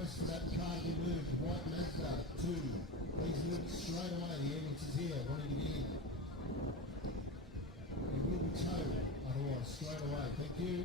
request for that car to be moved. White Mazda 2. Please move straight away. The ambulance is here, wanting to get in. It will be towed, otherwise, straight away. Thank you.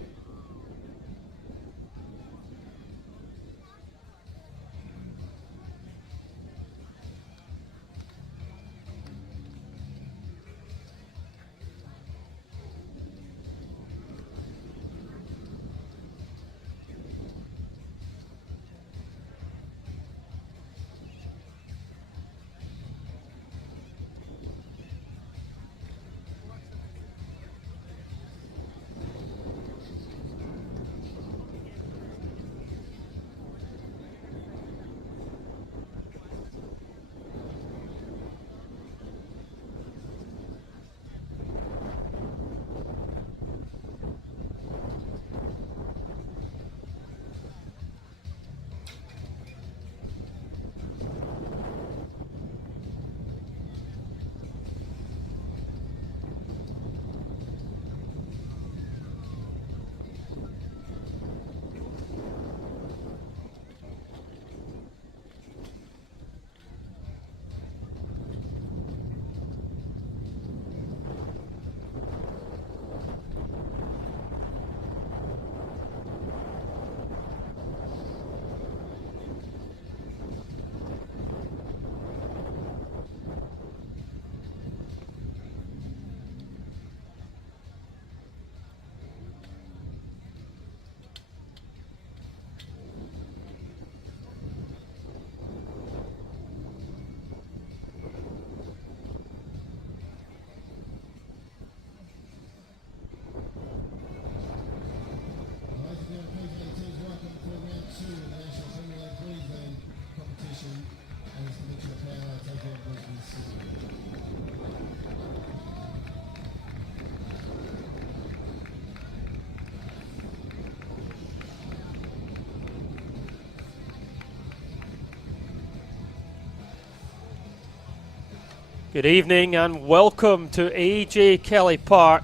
Good evening and welcome to AJ Kelly Park.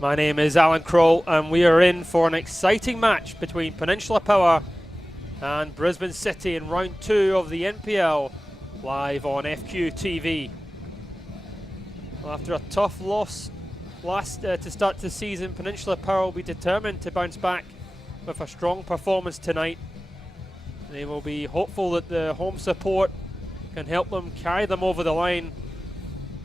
My name is Alan Kroll and we are in for an exciting match between Peninsula Power and Brisbane City in round 2 of the NPL, live on FQ TV. Well, after a tough loss to start the season, Peninsula Power will be determined to bounce back with a strong performance tonight. They will be hopeful that the home support can help them carry them over the line.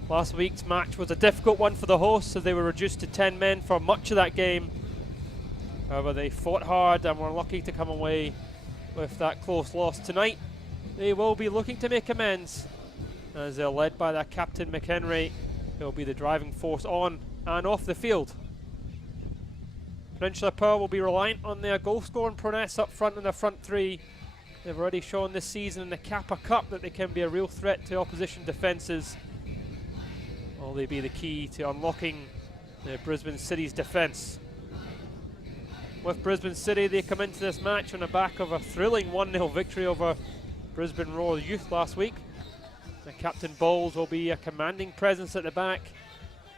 Last week's match was a difficult one for the hosts as they were reduced to 10 men for much of that game. However, they fought hard and were lucky to come away with that close loss. Tonight, they will be looking to make amends as they're led by their captain McHenry, who will be the driving force on and off the field. Peninsula Power will be reliant on their goal scoring prowess up front in their front three. They've already shown this season in the Kappa Cup that they can be a real threat to opposition defences. Will they be the key to unlocking the Brisbane City's defence? With Brisbane City, they come into this match on the back of a thrilling 1-0 victory over Brisbane Royal Youth last week. The Captain Bowles will be a commanding presence at the back,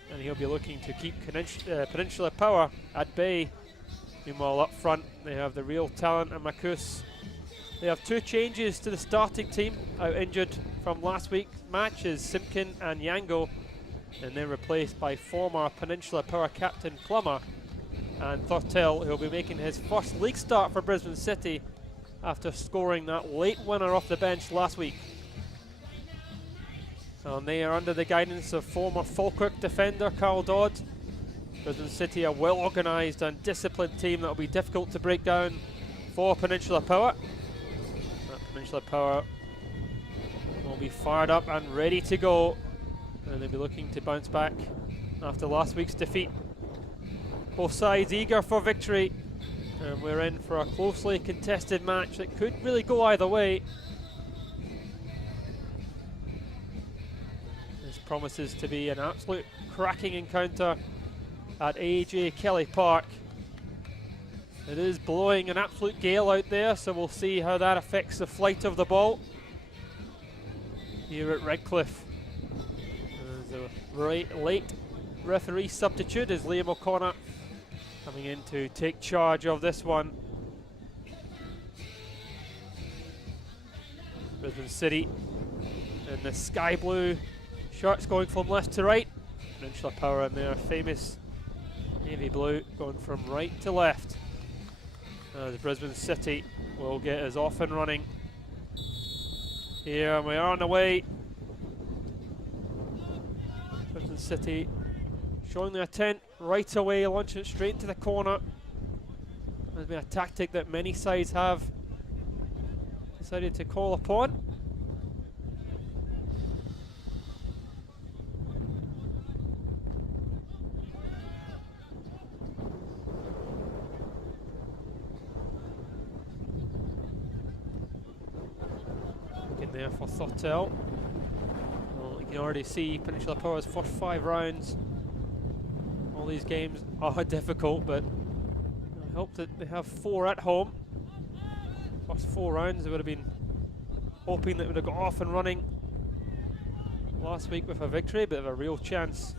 and he'll be looking to keep Peninsula Power at bay. Meanwhile, up front, they have the real talent and Marcus. They have 2 changes to the starting team, out injured from last week's matches, Simpkin and Yango, and then replaced by former Peninsula Power captain Plummer and Thortel, who will be making his first league start for Brisbane City after scoring that late winner off the bench last week. And they are under the guidance of former Falkirk defender Carl Dodd. Brisbane City, a well organised and disciplined team that will be difficult to break down for Peninsula Power. Peninsula Power will be fired up and ready to go, and they'll be looking to bounce back after last week's defeat. Both sides eager for victory, and we're in for a closely contested match that could really go either way. This promises to be an absolute cracking encounter at AJ Kelly Park. It is blowing an absolute gale out there, so we'll see how that affects the flight of the ball here at Redcliffe. The late referee substitute is Liam O'Connor coming in to take charge of this one. Brisbane City in the sky blue shirts going from left to right. Peninsula Power in their famous navy blue going from right to left. As Brisbane City will get us off and running. Here we are on the way. Brisbane City showing their intent right away, launching it straight into the corner. Has been a tactic that many sides have decided to call upon. In there for Thottel. Well, you can already see Peninsula Power's first 5 rounds. All these games are difficult, but I hope that they have 4 at home. First 4 rounds, they would have been hoping that they would have got off and running last week with a victory, but have a real chance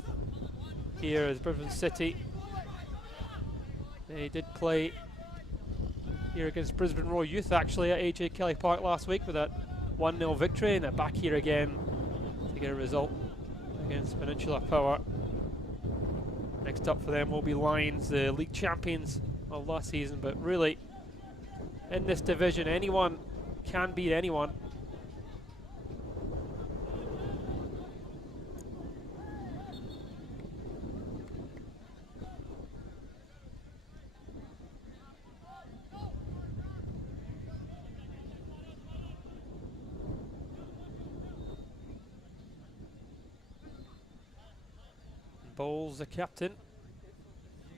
here as Brisbane City. They did play here against Brisbane Royal Youth actually at AJ Kelly Park last week with that 1-0 victory, and they're back here again to get a result against Peninsula Power. Next up for them will be Lions, the league champions of last season, but really in this division anyone can beat anyone. Bowles, the captain.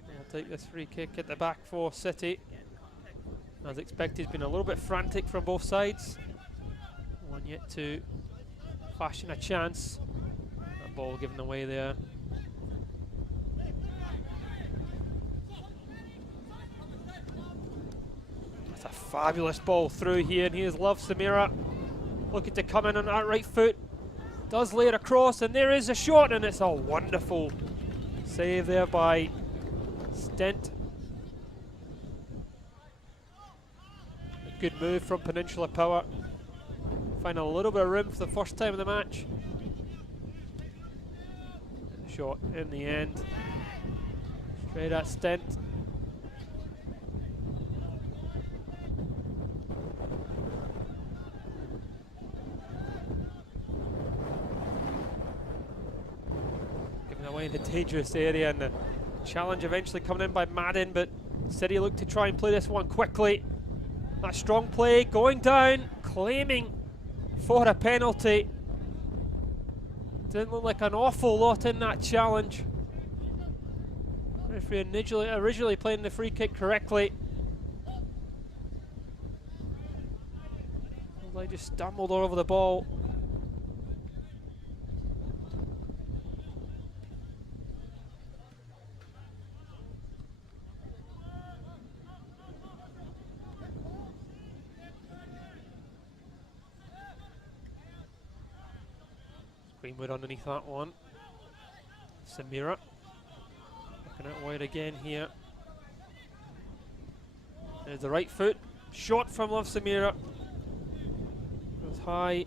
He'll take this free kick at the back for City. As expected, been a little bit frantic from both sides. One yet to fashion a chance. That ball given away there. That's a fabulous ball through here, and here's Love Samira looking to come in on that right foot. Does lay it across, and there is a shot, and it's a wonderful save there by Stent. A good move from Peninsula Power. Find a little bit of room for the first time in the match. Shot in the end. Straight at Stent. Away in the dangerous area, and the challenge eventually coming in by Madden, but City look to try and play this one quickly. That strong play going down, claiming for a penalty. Didn't look like an awful lot in that challenge. Referee originally playing the free kick correctly. I just stumbled all over the ball. Greenwood underneath that one. Samira looking out wide again here. There's the right foot. Shot from Love Samira. Goes high,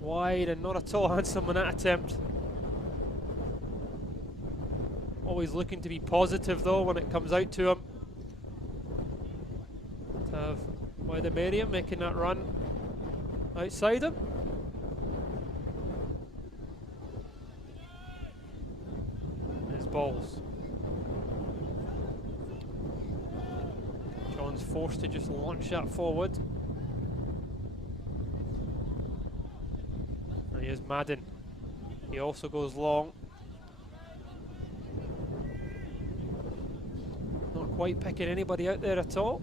wide, and not at all handsome on that attempt. Always looking to be positive though when it comes out to him. To have Wide Ameria making that run outside him. Balls. John's forced to just launch that forward. And here's Madden. He also goes long. Not quite picking anybody out there at all.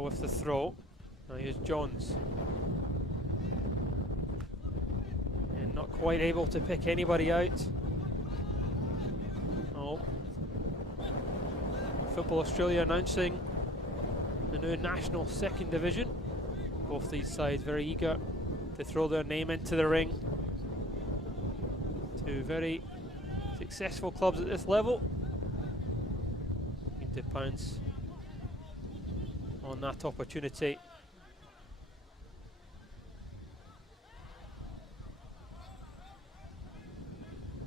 With the throw. Now here's Johns. And not quite able to pick anybody out. Oh. Football Australia announcing the new national second division. Both these sides very eager to throw their name into the ring. Two very successful clubs at this level need to pounce on that opportunity.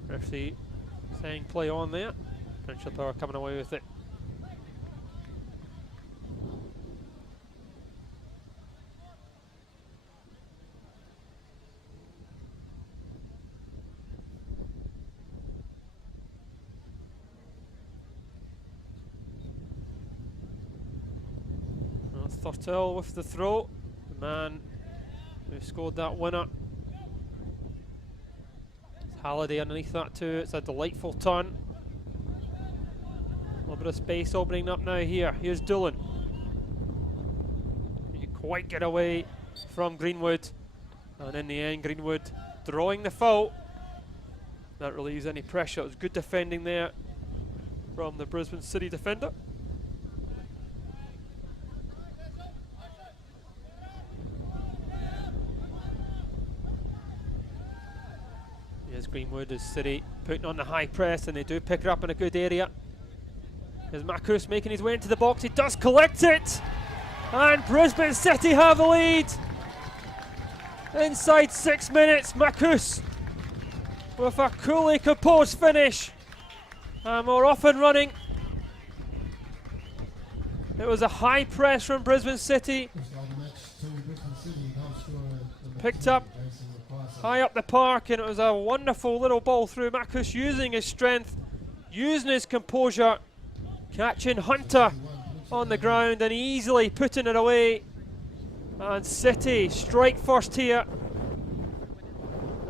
Referee saying play on there. Peninsula Power coming away with it. Thurtell with the throw, the man who scored that winner. It's Halliday underneath that too. It's a delightful turn. A little bit of space opening up now here. Here's Doolan. You quite get away from Greenwood, and in the end Greenwood drawing the foul. That relieves any pressure. It was good defending there from the Brisbane City defender. Greenwood is City putting on the high press, and they do pick it up in a good area. There's Makus making his way into the box. He does collect it, and Brisbane City have the lead. Inside 6 minutes, Makus with a coolly composed finish. And we're off and running. It was a high press from Brisbane City. Picked up high up the park, and it was a wonderful little ball through. Makus using his strength, using his composure, catching Hunter on the ground and easily putting it away. And City strike first here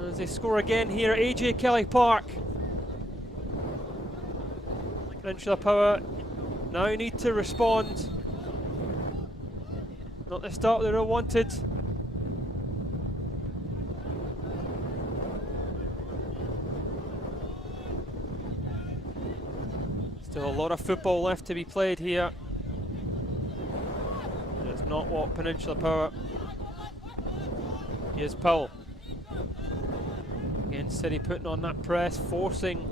as they score again here at AJ Kelly Park. Peninsula Power now need to respond. Not the start they wanted. Still a lot of football left to be played here. It's not what Peninsula Power. Here's Powell. Again, City putting on that press, forcing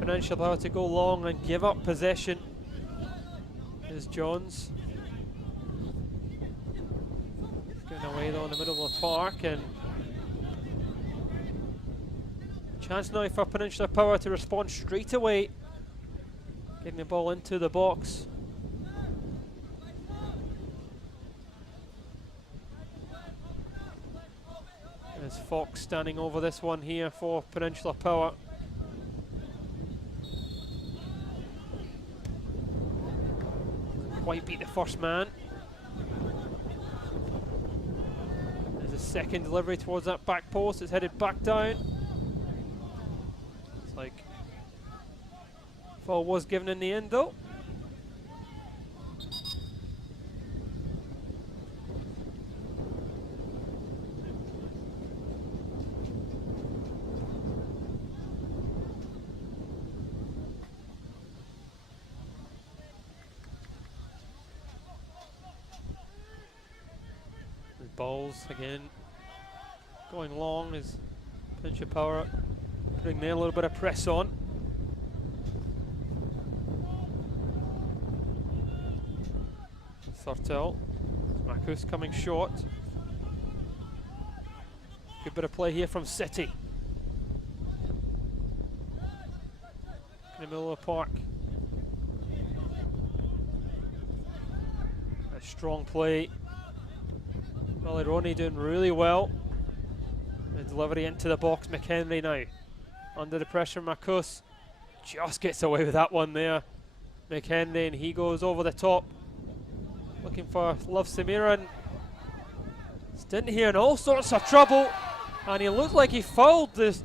Peninsula Power to go long and give up possession. Here's Johns. Getting away though in the middle of the park, and chance now for Peninsula Power to respond straight away. Getting the ball into the box. There's Fox standing over this one here for Peninsula Power. Doesn't quite beat the first man. There's a second delivery towards that back post. It's headed back down. It's like foul was given in the end though. The balls again going long as Peninsula Power putting there a little bit of press on. Thurtell, Makus coming short. Good bit of play here from City. In the middle of the park. A strong play. Malironi doing really well. The delivery into the box. McHenry now under the pressure. Makus just gets away with that one there. McHenry, and he goes over the top. Looking for Love Samira, and stint here in all sorts of trouble, and he looked like he fouled this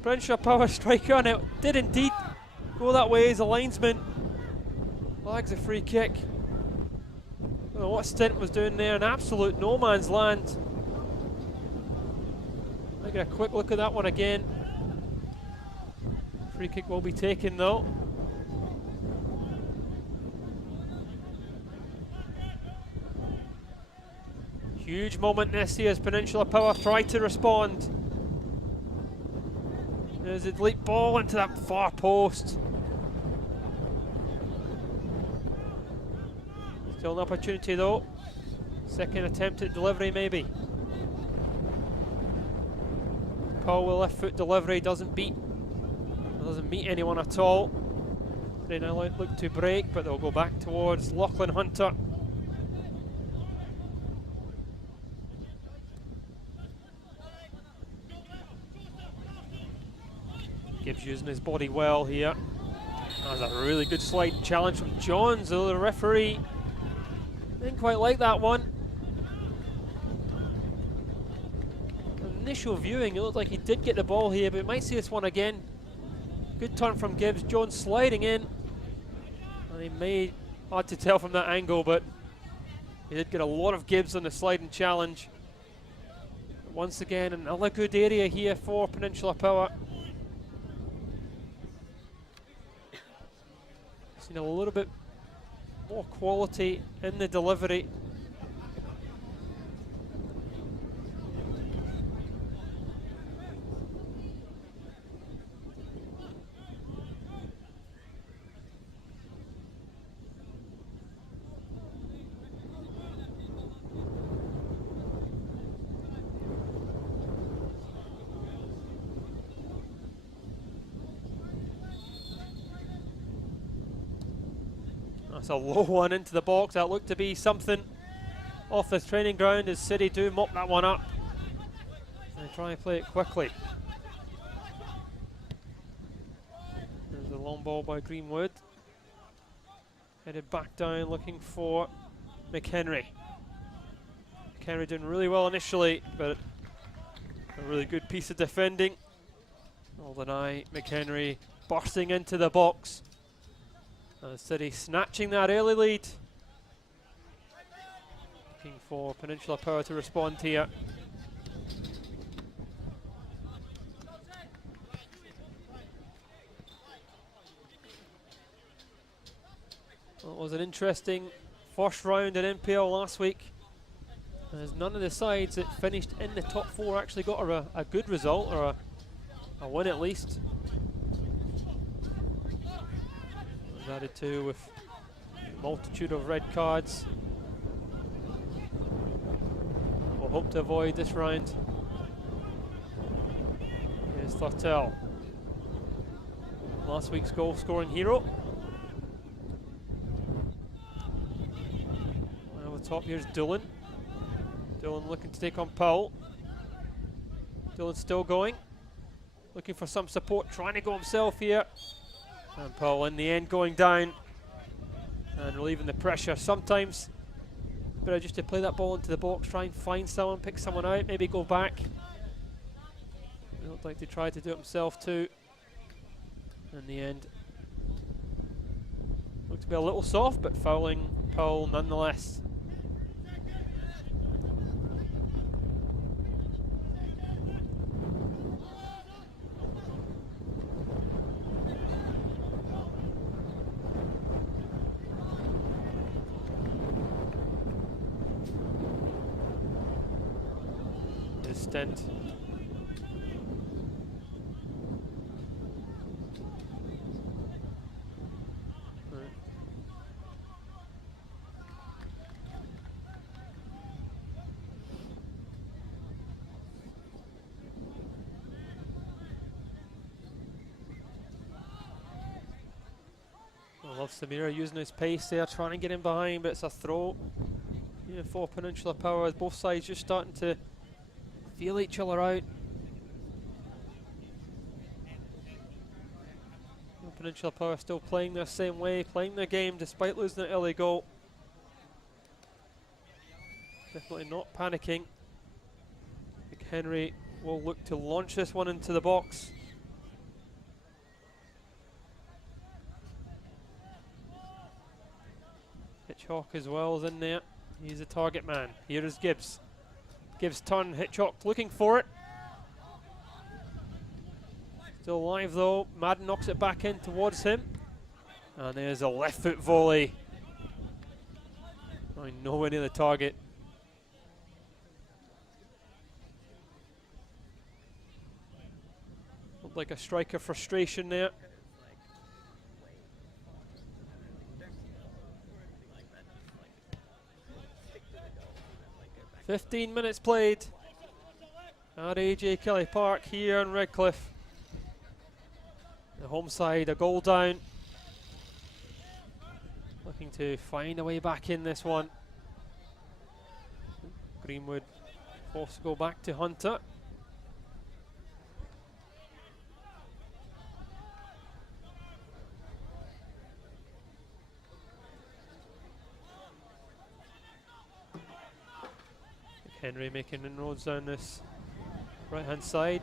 Peninsula Power striker, and it did indeed go that way as a linesman flags a free kick. I don't know what Stint was doing there, an absolute no man's land. I'll get a quick look at that one again. Free kick will be taken though. Huge moment this year as Peninsula Power tried to respond. There's a late ball into that far post. Still an opportunity though. Second attempt at delivery maybe. Paul with left foot delivery doesn't meet anyone at all. They now look to break, but they'll go back towards Lachlan Hunter. Gibbs using his body well here. That's a really good slide challenge from Johns, though the referee didn't quite like that one. Initial viewing, it looked like he did get the ball here, but we might see this one again. Good turn from Gibbs, Jones sliding in. And he may, hard to tell from that angle, but he did get a lot of Gibbs on the sliding challenge. Once again, another good area here for Peninsula Power. Seen a little bit more quality in the delivery. That's a low one into the box. That looked to be something off the training ground as City do mop that one up. They try and play it quickly. There's the long ball by Greenwood. Headed back down looking for McHenry. McHenry doing really well initially, but a really good piece of defending. Alderney, McHenry bursting into the box. City snatching that early lead. Looking for Peninsula Power to respond here. Well, it was an interesting first round in NPL last week, as none of the sides that finished in the top four actually got a good result, or a win at least. Added to with a multitude of red cards. We'll hope to avoid this round. Here's Thurtell, last week's goal scoring hero. Over the top here's Dillon. Dillon looking to take on Powell. Dillon's still going, looking for some support, trying to go himself here. And Paul in the end going down and relieving the pressure. Sometimes better just to play that ball into the box, try and find someone, pick someone out, maybe go back. He looked like they tried to do it himself too. In the end, looked to be a little soft, but fouling Paul nonetheless. Stent. I love Samira using his pace there, trying to get in behind, but it's a throw. Yeah, for Peninsula Power, as both sides just starting to feel each other out. Peninsula Power still playing their same way, playing their game despite losing an early goal. Definitely not panicking. McHenry will look to launch this one into the box. Hitchcock as well is in there. He's a target man. Here is Gibbs. Gibbs turn, Hitchcock looking for it. Still alive though. Madden knocks it back in towards him. And there's a left foot volley. Nowhere near the target. like a striker frustration there. 15 minutes played at AJ Kelly Park here in Redcliffe. The home side a goal down, looking to find a way back in this one. Greenwood forced to go back to Hunter. Henry making inroads down this right hand side,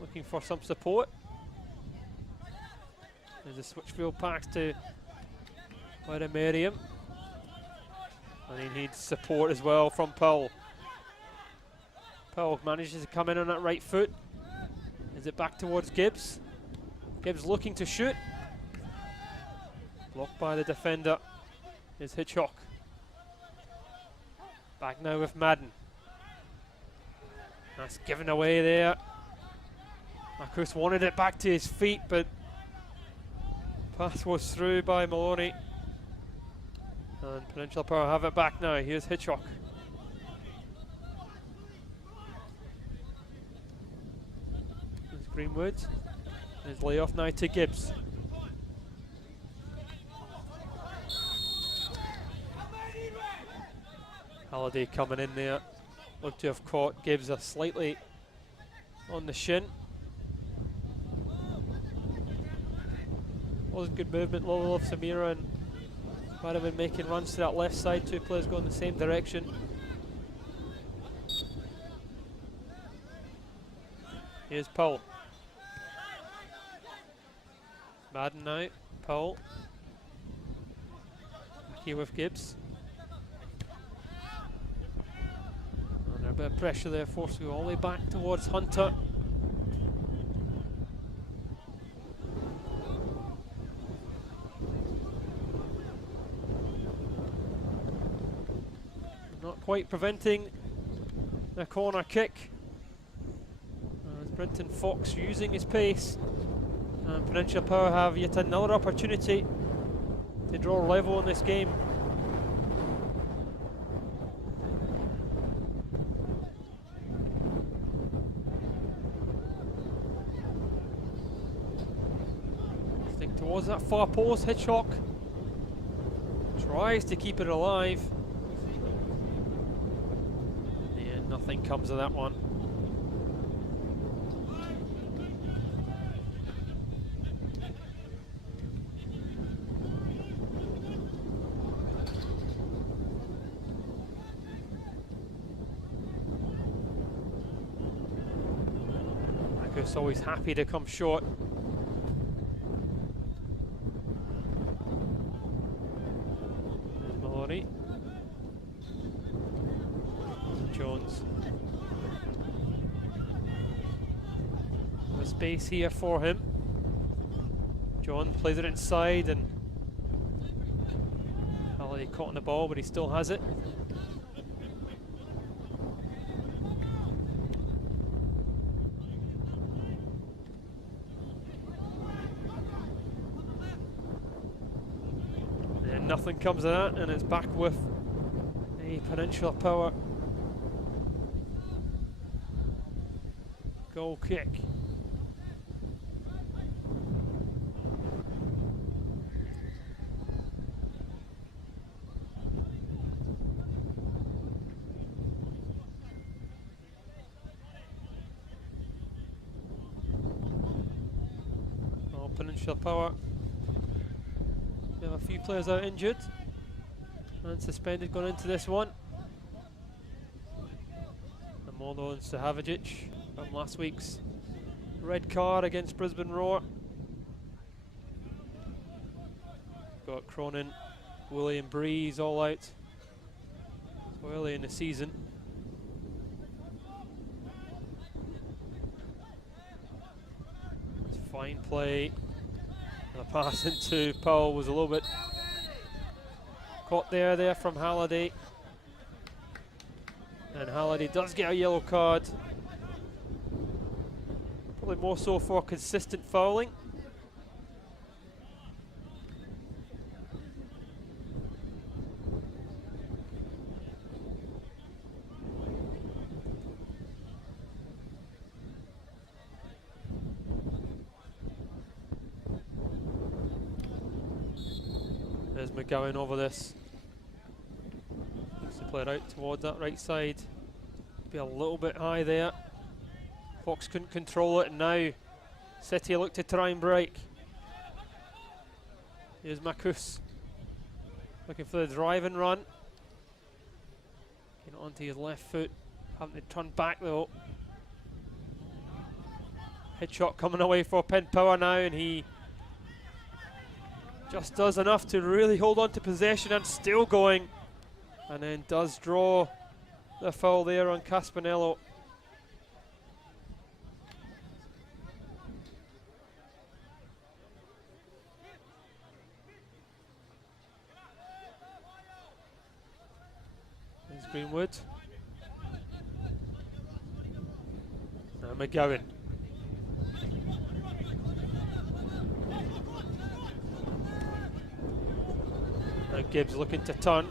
looking for some support. There's a switchfield pass to Miriam, and he needs support as well from Powell. Powell manages to come in on that right foot. Is it back towards Gibbs? Gibbs looking to shoot. Blocked by the defender is Hitchcock. Back now with Madden. That's given away there. Marcus wanted it back to his feet, but pass was through by Maloney. And Peninsula Power have it back now. Here's Hitchcock. There's Greenwood. There's layoff now to Gibbs. Halliday coming in there. Looked to have caught Gibbs slightly on the shin. Wasn't good movement. Low of Samira and might have been making runs to that left side. Two players going the same direction. Here's Powell. Madden now. Powell. Back here with Gibbs. A bit of pressure there, forced to go all the way back towards Hunter. Not quite preventing the corner kick. As Brenton Fox using his pace, and Peninsula Power have yet another opportunity to draw level in this game. Towards that far post, Hitchcock tries to keep it alive. Yeah, nothing comes of that one. Marcus always happy to come short. Jones. The space here for him. John plays it inside, and Halliday caught on the ball, but he still has it. And nothing comes of that, and it's back with a Peninsula Power goal kick. Oh, Peninsula Power. We have a few players out injured and suspended going into this one. And more known to Havicic from last week's red card against Brisbane Roar. Got Cronin, William Breeze all out so early in the season. It's fine play. The pass into Powell was a little bit caught there from Halliday. And Halliday does get a yellow card. certainly more so for consistent fouling. There's McGowan over this. Looks to play it out towards that right side. Be a little bit high there. Fox couldn't control it, and now City look to try and break. Here's Makus looking for the drive and run. Getting onto his left foot, having to turn back though. Head shot coming away for Penn Power now, and he just does enough to really hold on to possession and still going, and then does draw the foul there on Caspanello. There's Greenwood. Now McGowan. Now Gibbs looking to turn.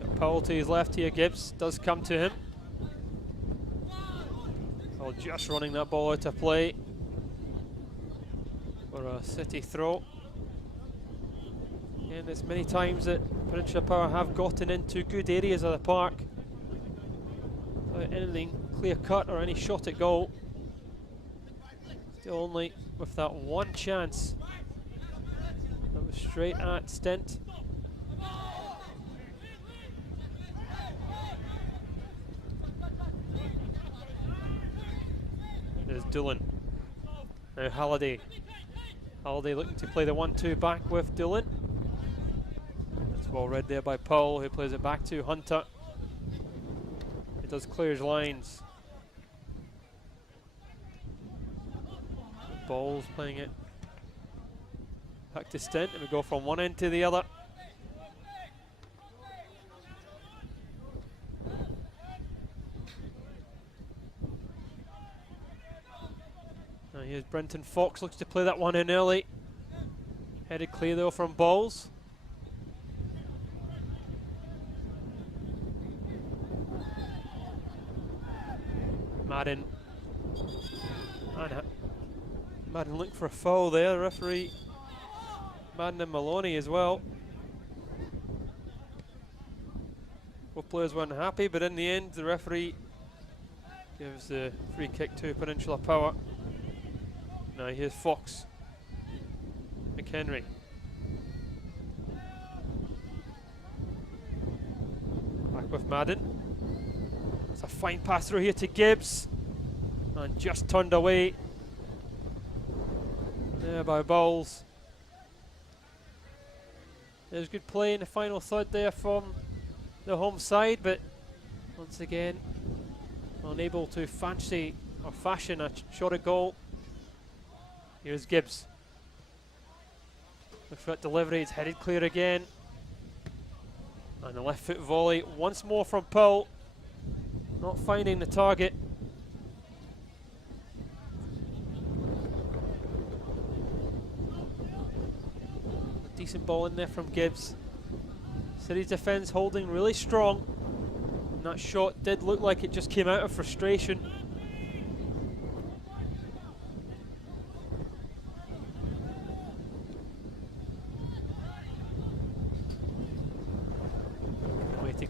Got Powell to his left here. Gibbs does come to him. Powell just running that ball out of play for a City throw. And there's many times that Peninsula Power have gotten into good areas of the park without anything clear cut or any shot at goal. Still only with that one chance that was straight at Stent. There's Doolan. Now Halliday. Halliday looking to play the 1-2 back with Doolan. That's well read there by Paul, who plays it back to Hunter. He does clear his lines. Ball's playing it back to Stent, and we go from one end to the other. Now here's Brenton Fox, looks to play that one in early. Headed clear though from Balls. Madden. Madden looking for a foul there. The referee, Madden and Maloney as well. Both players weren't happy, but in the end the referee gives the free kick to Peninsula Power. Now here's Fox. McHenry. Back with Madden. It's a fine pass through here to Gibbs. And just turned away there by Bowles. There's good play in the final third there from the home side, but once again unable to fancy or fashion a shot at goal. Here's Gibbs. Looks for that delivery, it's headed clear again. And the left foot volley once more from Powell. Not finding the target. A decent ball in there from Gibbs. City's defence holding really strong. And that shot did look like it just came out of frustration.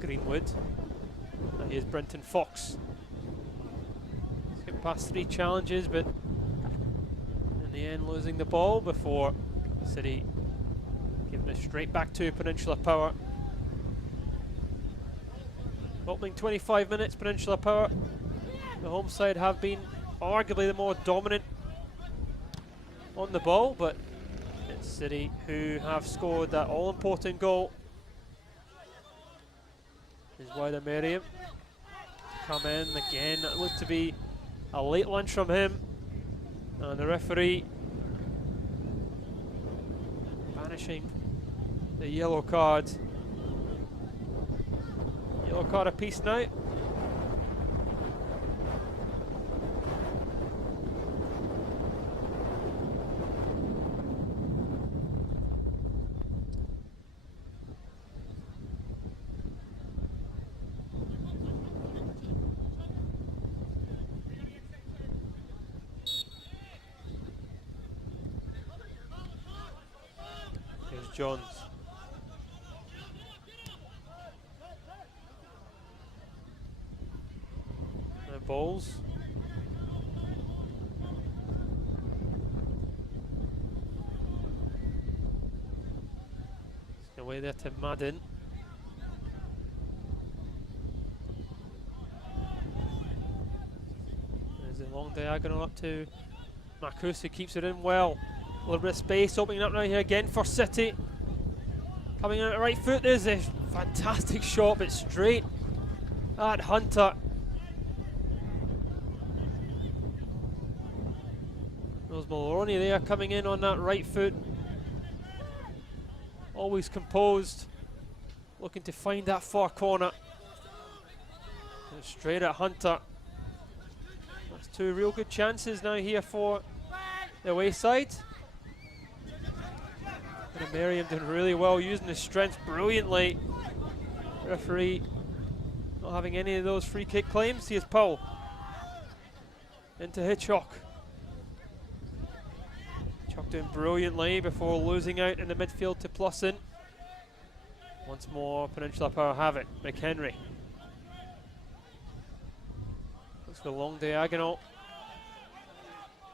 Greenwood. And here's Brenton Fox. He's getting past 3 challenges, but in the end losing the ball before City giving it straight back to Peninsula Power. Opening 25 minutes, Peninsula Power, the home side, have been arguably the more dominant on the ball, but it's City who have scored that all-important goal. Is Wider Merriam come in again. That looked to be a late lunch from him, and the referee banishing the yellow card. Yellow card apiece now. Johns. The balls. Away there to Madden. There's a long diagonal up to Marcus, who keeps it in well. A little bit of space opening up now here again for City. Coming in at the right foot, there's a fantastic shot, but straight at Hunter. There's Maloney there coming in on that right foot. Always composed, looking to find that far corner. And straight at Hunter. That's two real good chances now here for the away side. And Merriam doing really well, using his strength brilliantly. Referee not having any of those free kick claims. Here's Powell into Hitchcock. Hitchcock doing brilliantly before losing out in the midfield to Plussin. Once more, Peninsula Power have it. McHenry. Looks for a long diagonal.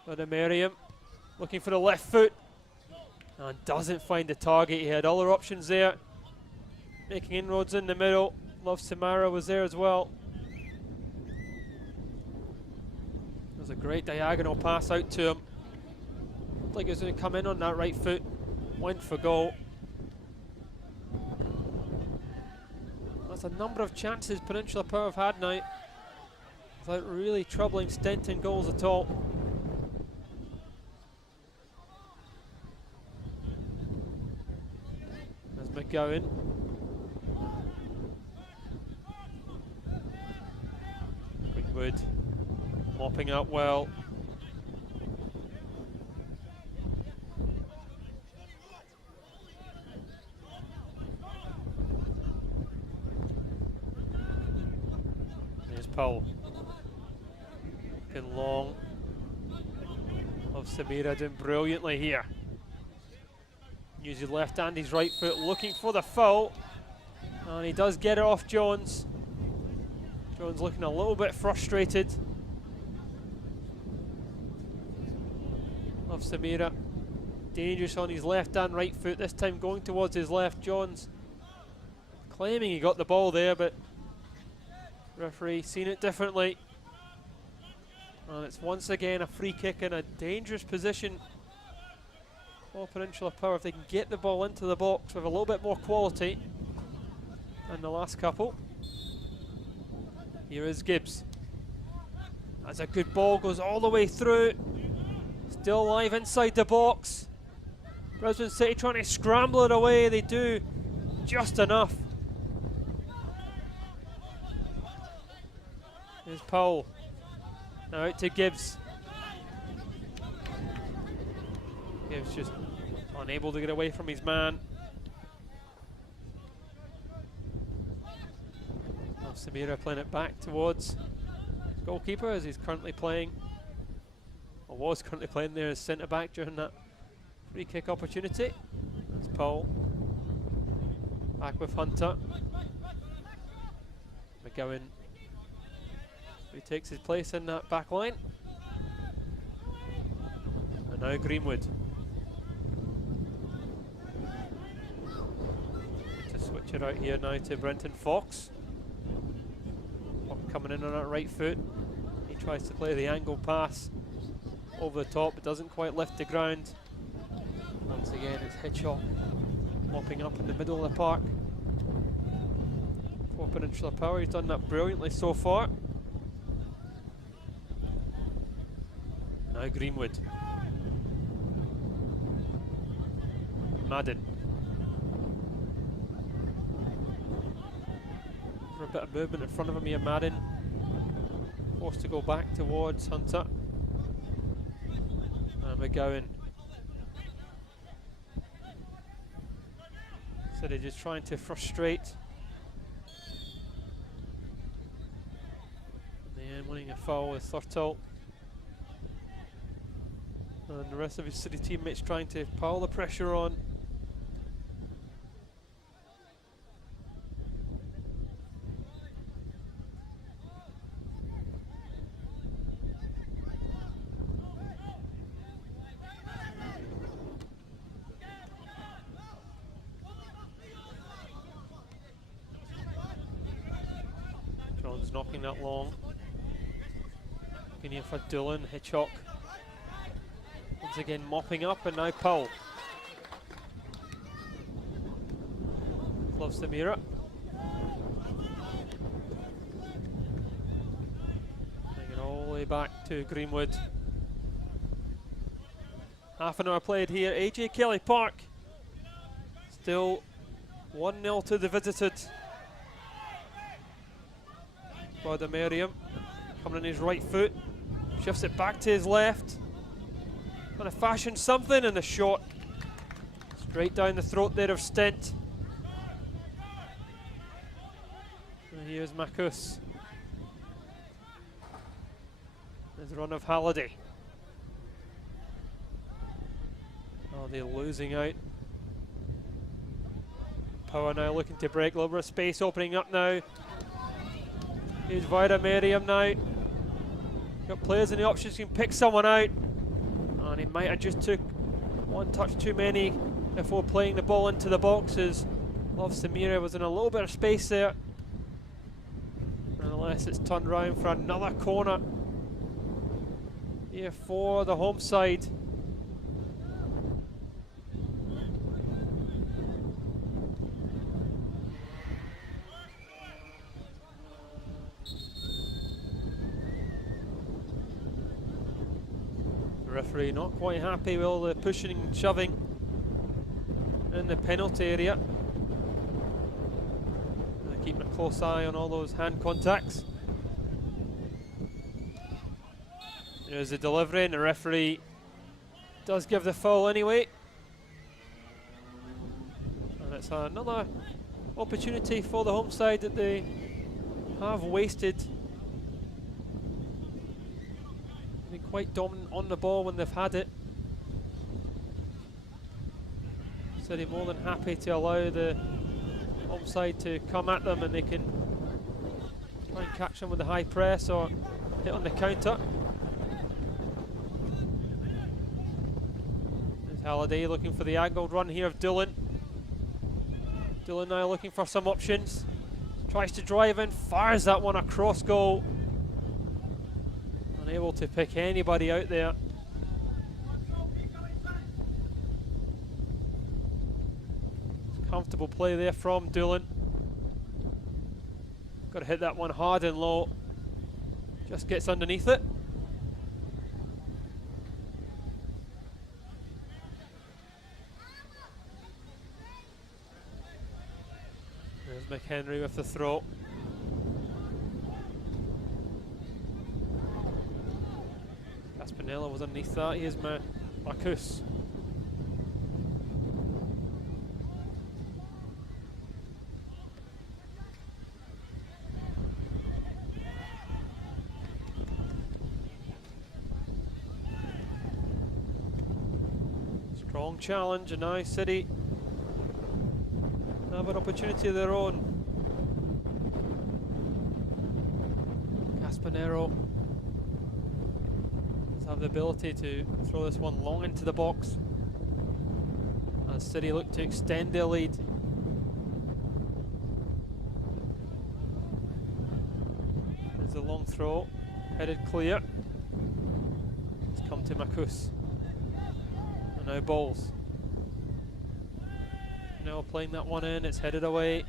But Merriam looking for the left foot. And doesn't find the target. He had other options there. Making inroads in the middle. Love Samara was there as well. There's a great diagonal pass out to him. Looked like he was going to come in on that right foot. Went for goal. That's a number of chances Peninsula Power have had now, without really troubling Stenton goals at all. There's McGowan. Greenwood mopping up well. There's Powell. Looking long. Of Samira doing brilliantly here. Uses his left hand, his right foot, looking for the foul. And he does get it off Jones. Jones looking a little bit frustrated. Of Samira. Dangerous on his left and right foot, this time going towards his left. Jones claiming he got the ball there, but referee seen it differently. And it's once again a free kick in a dangerous position for Peninsula Power if they can get the ball into the box with a little bit more quality than the last couple. Here is Gibbs. That's a good ball, goes all the way through. Still alive inside the box. Brisbane City trying to scramble it away. They do just enough. Here's Powell. Now out to Gibbs. Gibbs just unable to get away from his man. Now Samira playing it back towards his goalkeeper, as he's currently playing, or was currently playing there as centre back during that free kick opportunity. That's Powell. Back with Hunter. McGowan, who takes his place in that back line. And now Greenwood. To switch it out here now to Brenton Fox. Coming in on that right foot. He tries to play the angle pass over the top, but doesn't quite lift the ground. Once again, it's Hitchcock mopping up in the middle of the park for Peninsula Power. He's done that brilliantly so far. Now Greenwood. Madden. For a bit of movement in front of him here, Madden. Forced to go back towards Hunter. And McGowan. So they're just trying to frustrate. In the end, winning a foul with Thurtle. And the rest of his City teammates trying to pile the pressure on. was knocking that long. Looking here for Doolan. Hitchcock once again mopping up, and now Powell. Loves the mirror. Taking it all the way back to Greenwood. Half an hour played here. AJ Kelly Park. Still 1-0 to the visited. Brother Merriam coming on his right foot. Shifts it back to his left. Trying to fashion something, and the shot straight down the throat there of Stent. And here's Marcus. There's the run of Halliday. Oh, they're losing out. Power now looking to break. A little bit of space opening up now. Here's Vida Merriam now. Got players in the options, can pick someone out. And he might have just took one touch too many before playing the ball into the boxes. Love Samira was in a little bit of space there. Unless it's turned round for another corner here for the home side. The referee not quite happy with all the pushing and shoving in the penalty area. Keeping a close eye on all those hand contacts. There's the delivery, and the referee does give the foul anyway. And it's another opportunity for the home side that they have wasted. Been quite dominant on the ball when they've had it. So they're more than happy to allow the home side to come at them, and they can try and catch them with the high press or hit on the counter. There's Halliday looking for the angled run here of Doolan. Doolan now looking for some options. Tries to drive in, fires that one across goal. Unable to pick anybody out there. Comfortable play there from Doolan. Got to hit that one hard and low. Just gets underneath it. There's McHenry with the throw. Gaspanella was underneath that. Here's Marcus. Strong challenge, and now City have an opportunity of their own. Gaspanero does have the ability to throw this one long into the box as City look to extend their lead. There's a long throw, headed clear. It's come to Marcus. And now Balls. Now playing that one in, it's headed away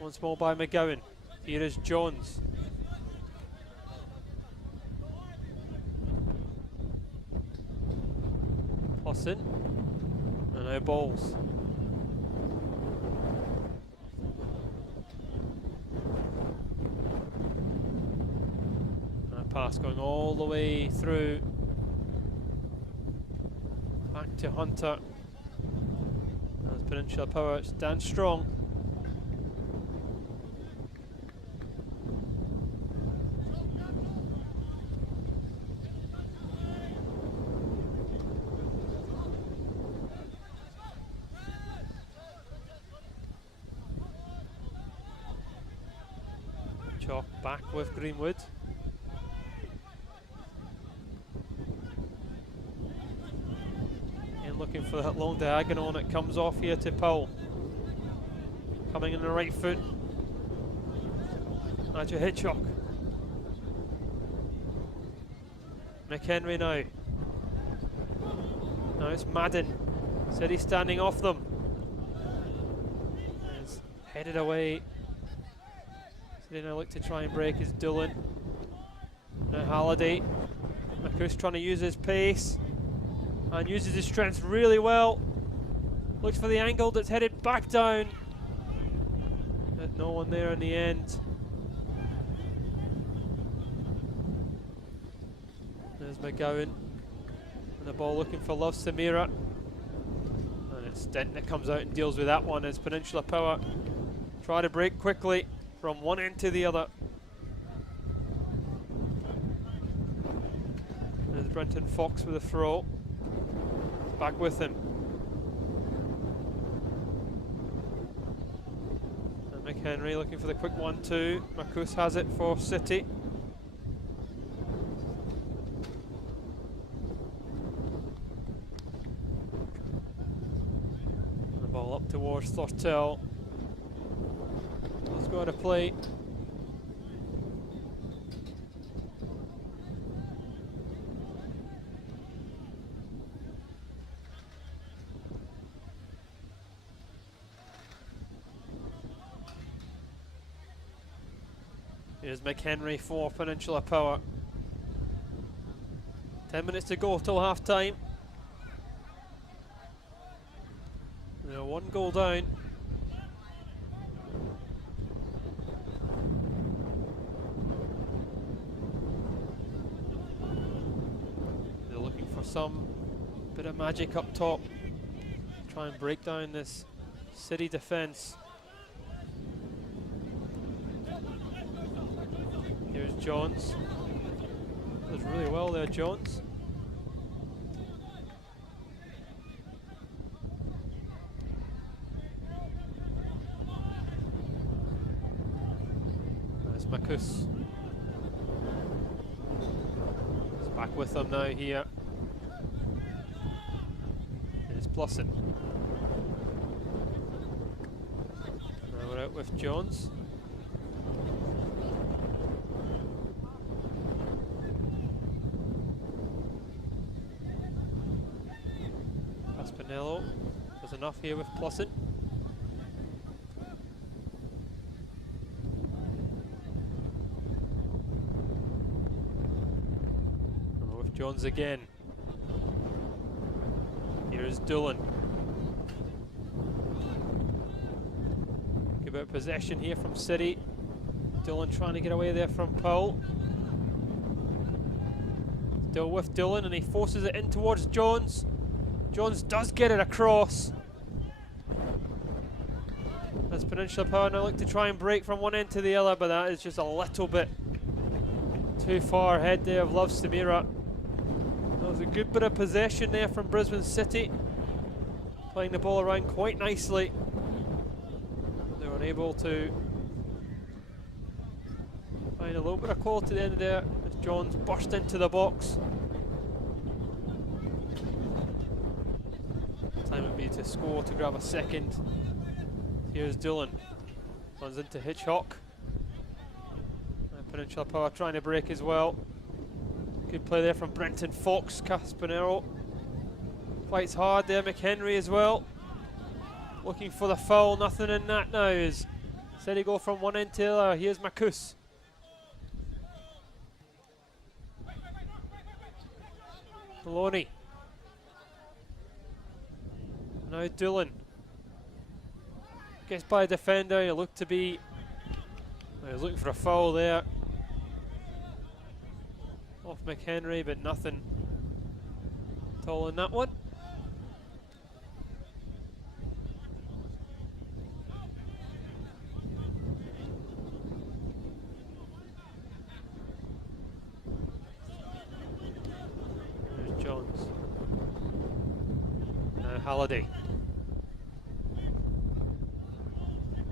once more by McGowan. Here is Jones. Plus in, and now Balls. And a pass going all the way through. Back to Hunter. As Peninsula Power stands strong. Chalk back with Greenwood. Looking for that long diagonal, and it comes off here to Powell. Coming in the right foot. Nigel Hitchcock. McHenry now. Now it's Madden. City standing off them. It's headed away. City now look to try and break is Doolan. Now Halliday. McCoos trying to use his pace and uses his strength really well. Looks for the angle that's headed back down. But no one there in the end. There's McGowan. And the ball looking for Love Samira. And it's Dent that comes out and deals with that one as Peninsula Power try to break quickly from one end to the other. There's Brenton Fox with a throw. Back with him. And McHenry looking for the quick 1-2. Marcus has it for City. The ball up towards Thortel. Let's go out of play. Here's McHenry for Peninsula Power. 10 minutes to go till half time. They're 1 goal down. They're looking for some bit of magic up top. Try and break down this City defence. Here's Johns. Does really well there, Johns. There's Marcus. He's back with them now here. Here's Plusson. Now we're out with Johns. Spinello does enough here with Plusson. And with Jones again. Here's Doolan. Good bit of possession here from City. Doolan trying to get away there from Powell. Still with Doolan and he forces it in towards Jones. Jones does get it across. As Peninsula Power now look to try and break from one end to the other, but that is just a little bit too far ahead there of Love Samira. That was a good bit of possession there from Brisbane City. Playing the ball around quite nicely. They were unable to find a little bit of quality at the end there as Jones burst into the box. Time would be to score to grab a second. Here's Doolan. Runs into Hitchcock. Peninsula Power trying to break as well. Good play there from Brenton Fox. Caspanero fights hard there. McHenry as well. Looking for the foul. Nothing in that now. As City go from one end to the other. Here's Marcus. Maloney. Now Doolan gets by a defender. He looked to be. He was looking for a foul there. Off McHenry, but nothing at all in that one. There's Jones. Now Halliday.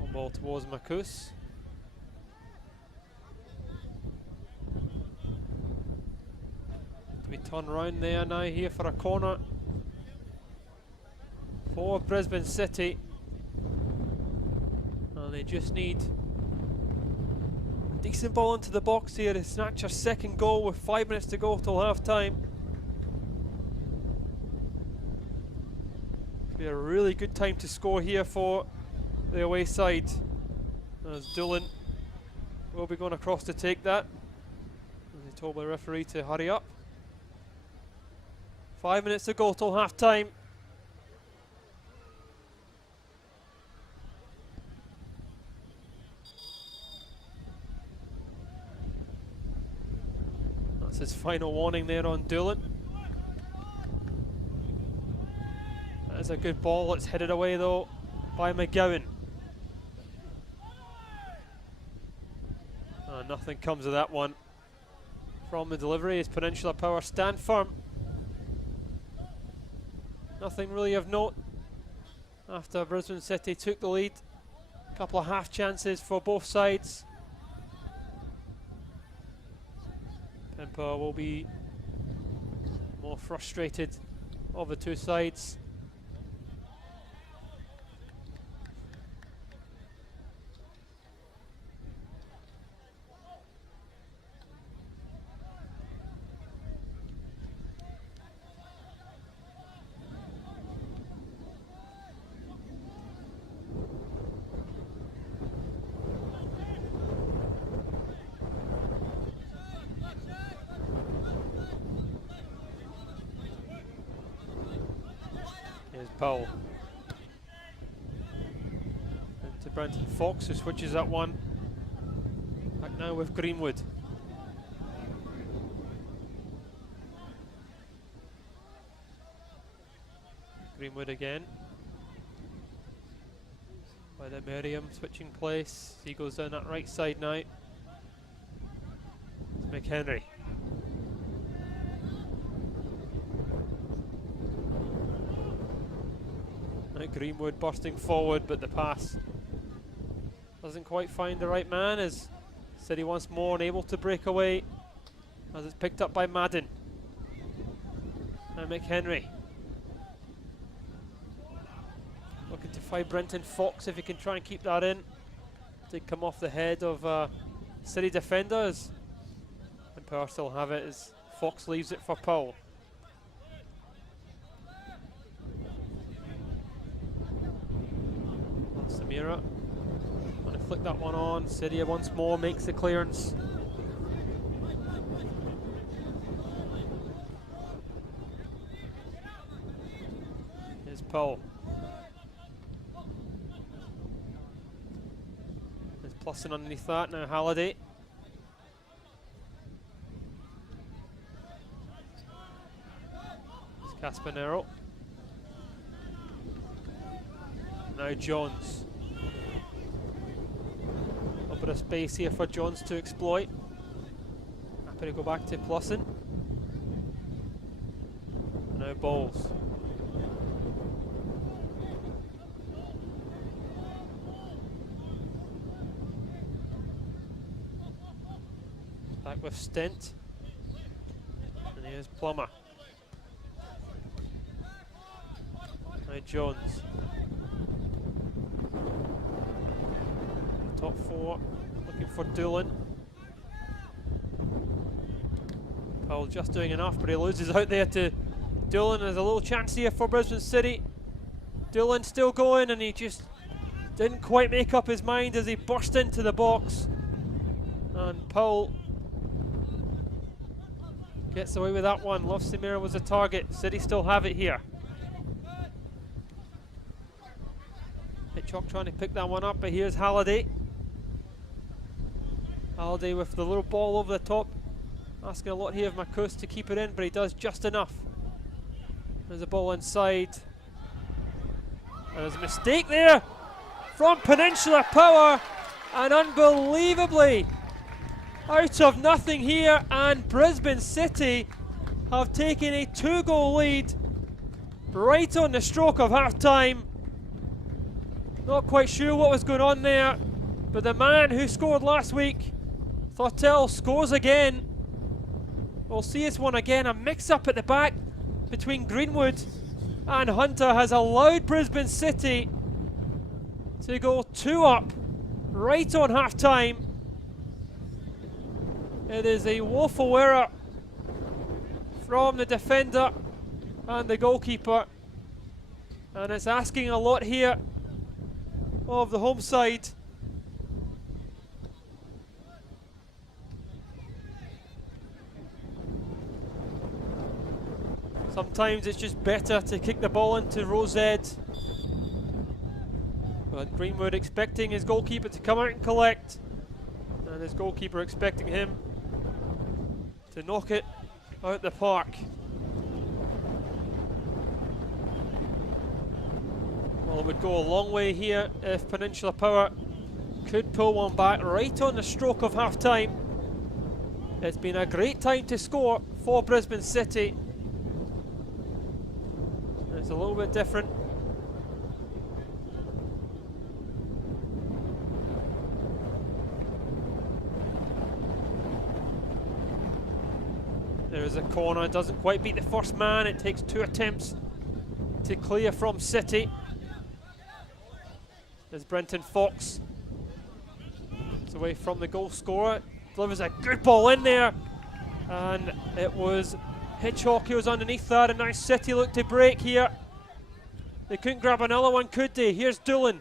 On ball towards Marcus. We turn round there now here for a corner for Brisbane City, and they just need Decent ball into the box here to snatch a second goal with 5 minutes to go till half time. Be a really good time to score here for the away side, as Doolan will be going across to take that. He told the referee to hurry up. 5 minutes to go till half time. That's his final warning there on Doolan. That is a good ball. It's headed away though by McGowan. Nothing comes of that one from the delivery as Peninsula Power stand firm. Nothing really of note after Brisbane City took the lead. A couple of half chances for both sides. Pempa will be more frustrated of the two sides. Powell into Brenton Fox, who switches that one back now with Greenwood. Greenwood again by the Merriam, switching place. He goes down that right side now. It's McHenry. Greenwood bursting forward, but the pass doesn't quite find the right man as City once more unable to break away as it's picked up by Madden and McHenry. Looking to find Brenton Fox if he can try and keep that in. Did come off the head of City defenders, and Power still have it as Fox leaves it for Powell. Samira going to flick that one on. City once more makes the clearance. Here's Powell. There's Plusson underneath that. Now Halliday. There's Caspanero. Now Jones. A bit of space here for Jones to exploit. Happy to go back to Plusson. Now Bowles. Back with Stent. And here's Plummer. Now Jones. Top four, looking for Doolan. Powell just doing enough, but he loses out there to Doolan. There's a little chance here for Brisbane City. Doolan still going, and he just didn't quite make up his mind as he burst into the box. And Powell gets away with that one. Love Samira was a target. City still have it here. Hitchcock trying to pick that one up, but here's Halliday. Halliday with the little ball over the top. Asking a lot here of Marcus to keep it in, but he does just enough. There's a ball inside. And there's a mistake there from Peninsula Power. And unbelievably, out of nothing here, and Brisbane City have taken a 2-goal lead right on the stroke of half time. Not quite sure what was going on there, but the man who scored last week, Thortel, scores again. We'll see this one again. A mix-up at the back between Greenwood and Hunter has allowed Brisbane City to go 2 up right on half-time. It is a woeful error from the defender and the goalkeeper, and it's asking a lot here of the home side. Sometimes it's just better to kick the ball into Rosette. But Greenwood expecting his goalkeeper to come out and collect, and his goalkeeper expecting him to knock it out the park. Well, it would go a long way here if Peninsula Power could pull one back right on the stroke of half time. It's been a great time to score for Brisbane City. It's a little bit different. There is a corner, doesn't quite beat the first man. It takes 2 attempts to clear from City. There's Brenton Fox. It's away from the goal scorer. Delivers a good ball in there. And it was Hitchcock who was underneath that, and now City look to break here. They couldn't grab another one, could they? Here's Doolan.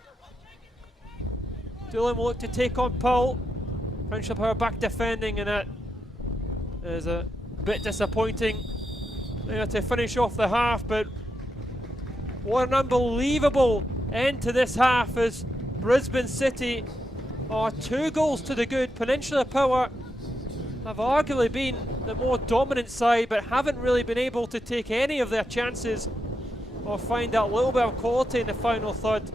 Doolan will look to take on Powell. Peninsula Power back defending, and that is a bit disappointing there to finish off the half, but what an unbelievable end to this half as Brisbane City are 2 goals to the good. Peninsula Power have arguably been the more dominant side, but haven't really been able to take any of their chances or find that little bit of quality in the final third.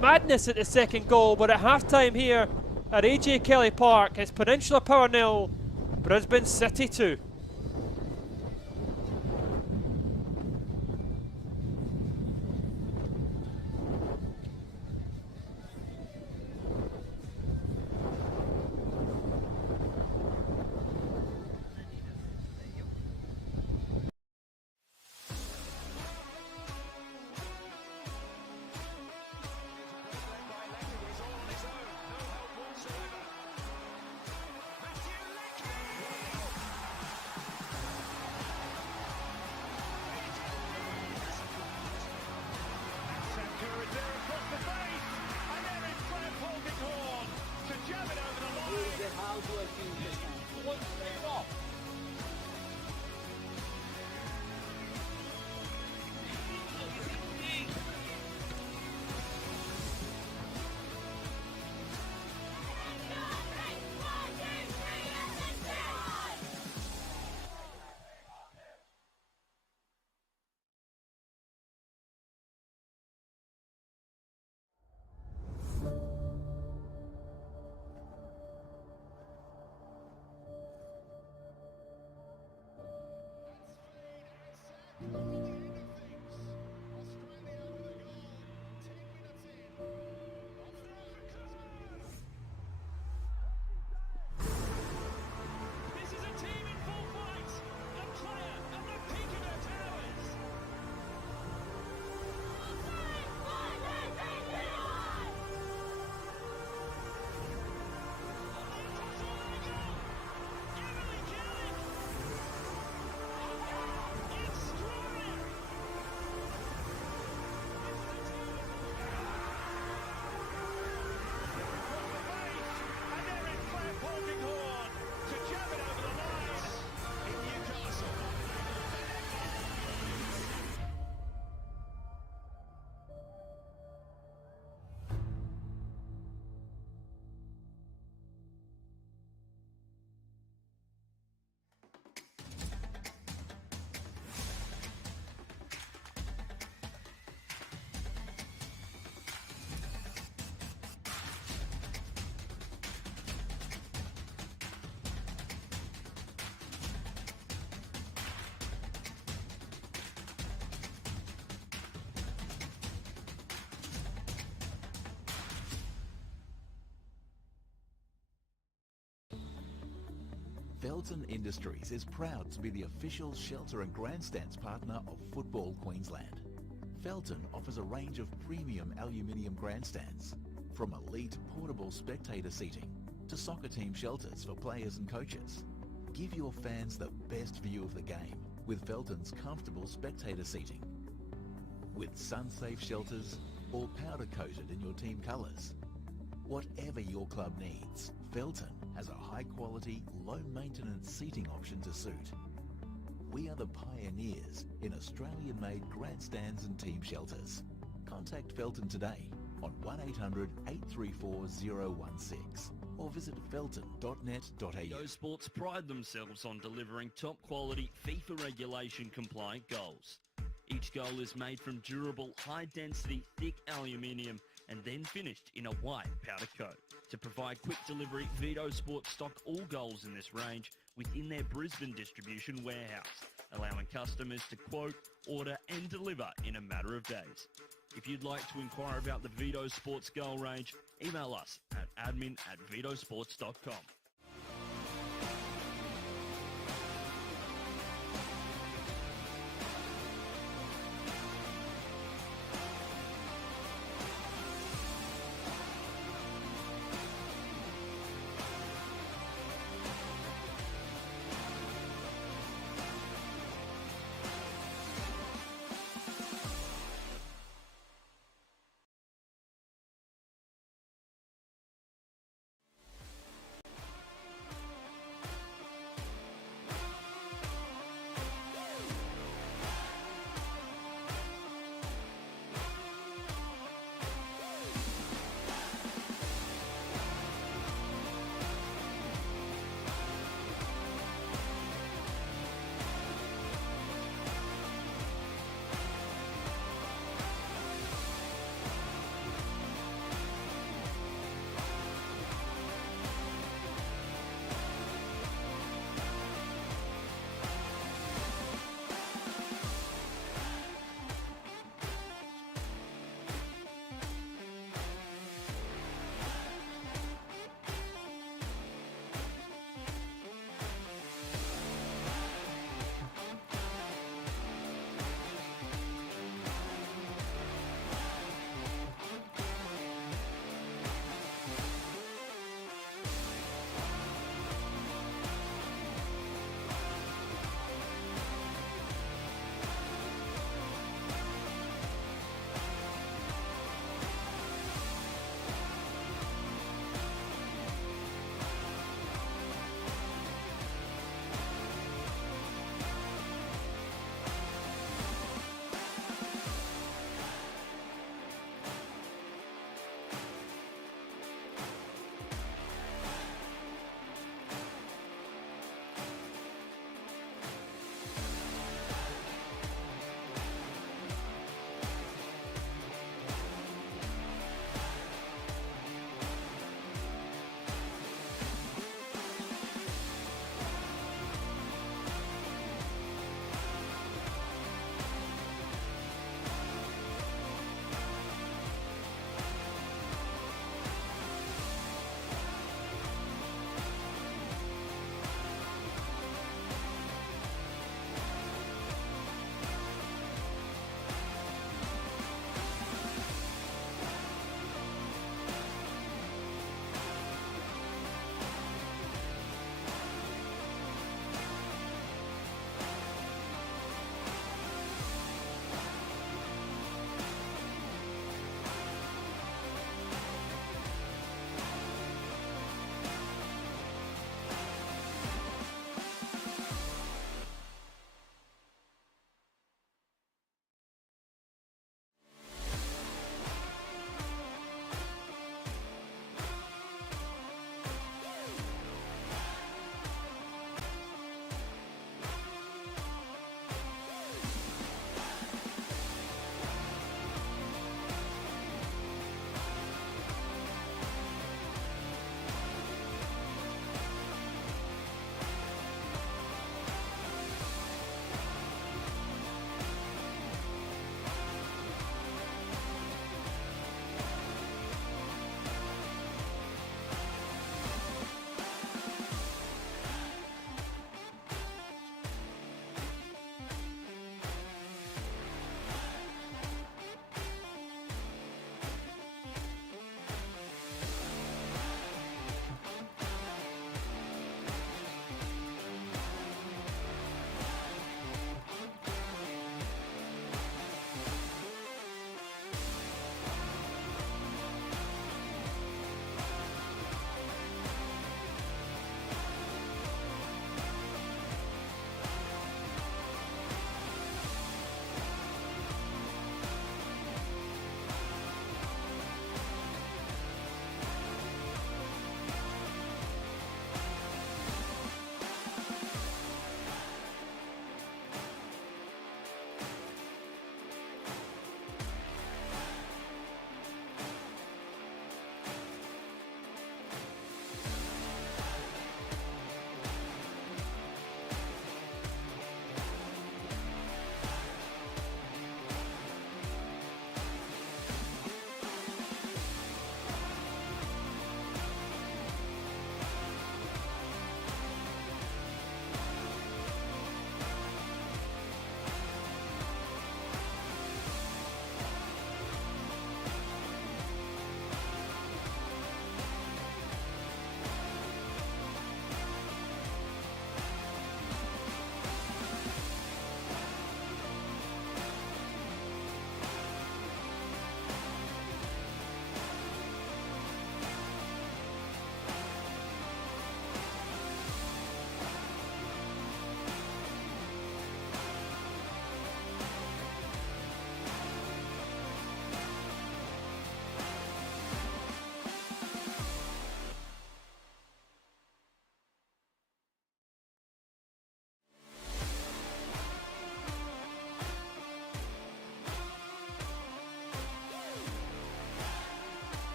Madness at the second goal, but at half-time here at AJ Kelly Park, it's Peninsula Power 0, Brisbane City 2. Felton Industries is proud to be the official shelter and grandstands partner of Football Queensland. Felton offers a range of premium aluminium grandstands, from elite portable spectator seating to soccer team shelters for players and coaches. Give your fans the best view of the game with Felton's comfortable spectator seating. With sun-safe shelters, or powder-coated in your team colours. Whatever your club needs, Felton has a high-quality, low-maintenance seating option to suit. We are the pioneers in Australian-made grandstands and team shelters. Contact Felton today on 1800 834 016 or visit felton.net.au. Vido Sports pride themselves on delivering top-quality FIFA regulation compliant goals. Each goal is made from durable, high-density, thick aluminium and then finished in a white powder coat. To provide quick delivery, Vido Sports stock all goals in this range within their Brisbane distribution warehouse, allowing customers to quote, order and deliver in a matter of days. If you'd like to inquire about the Vido Sports goal range, email us at admin@vidosports.com.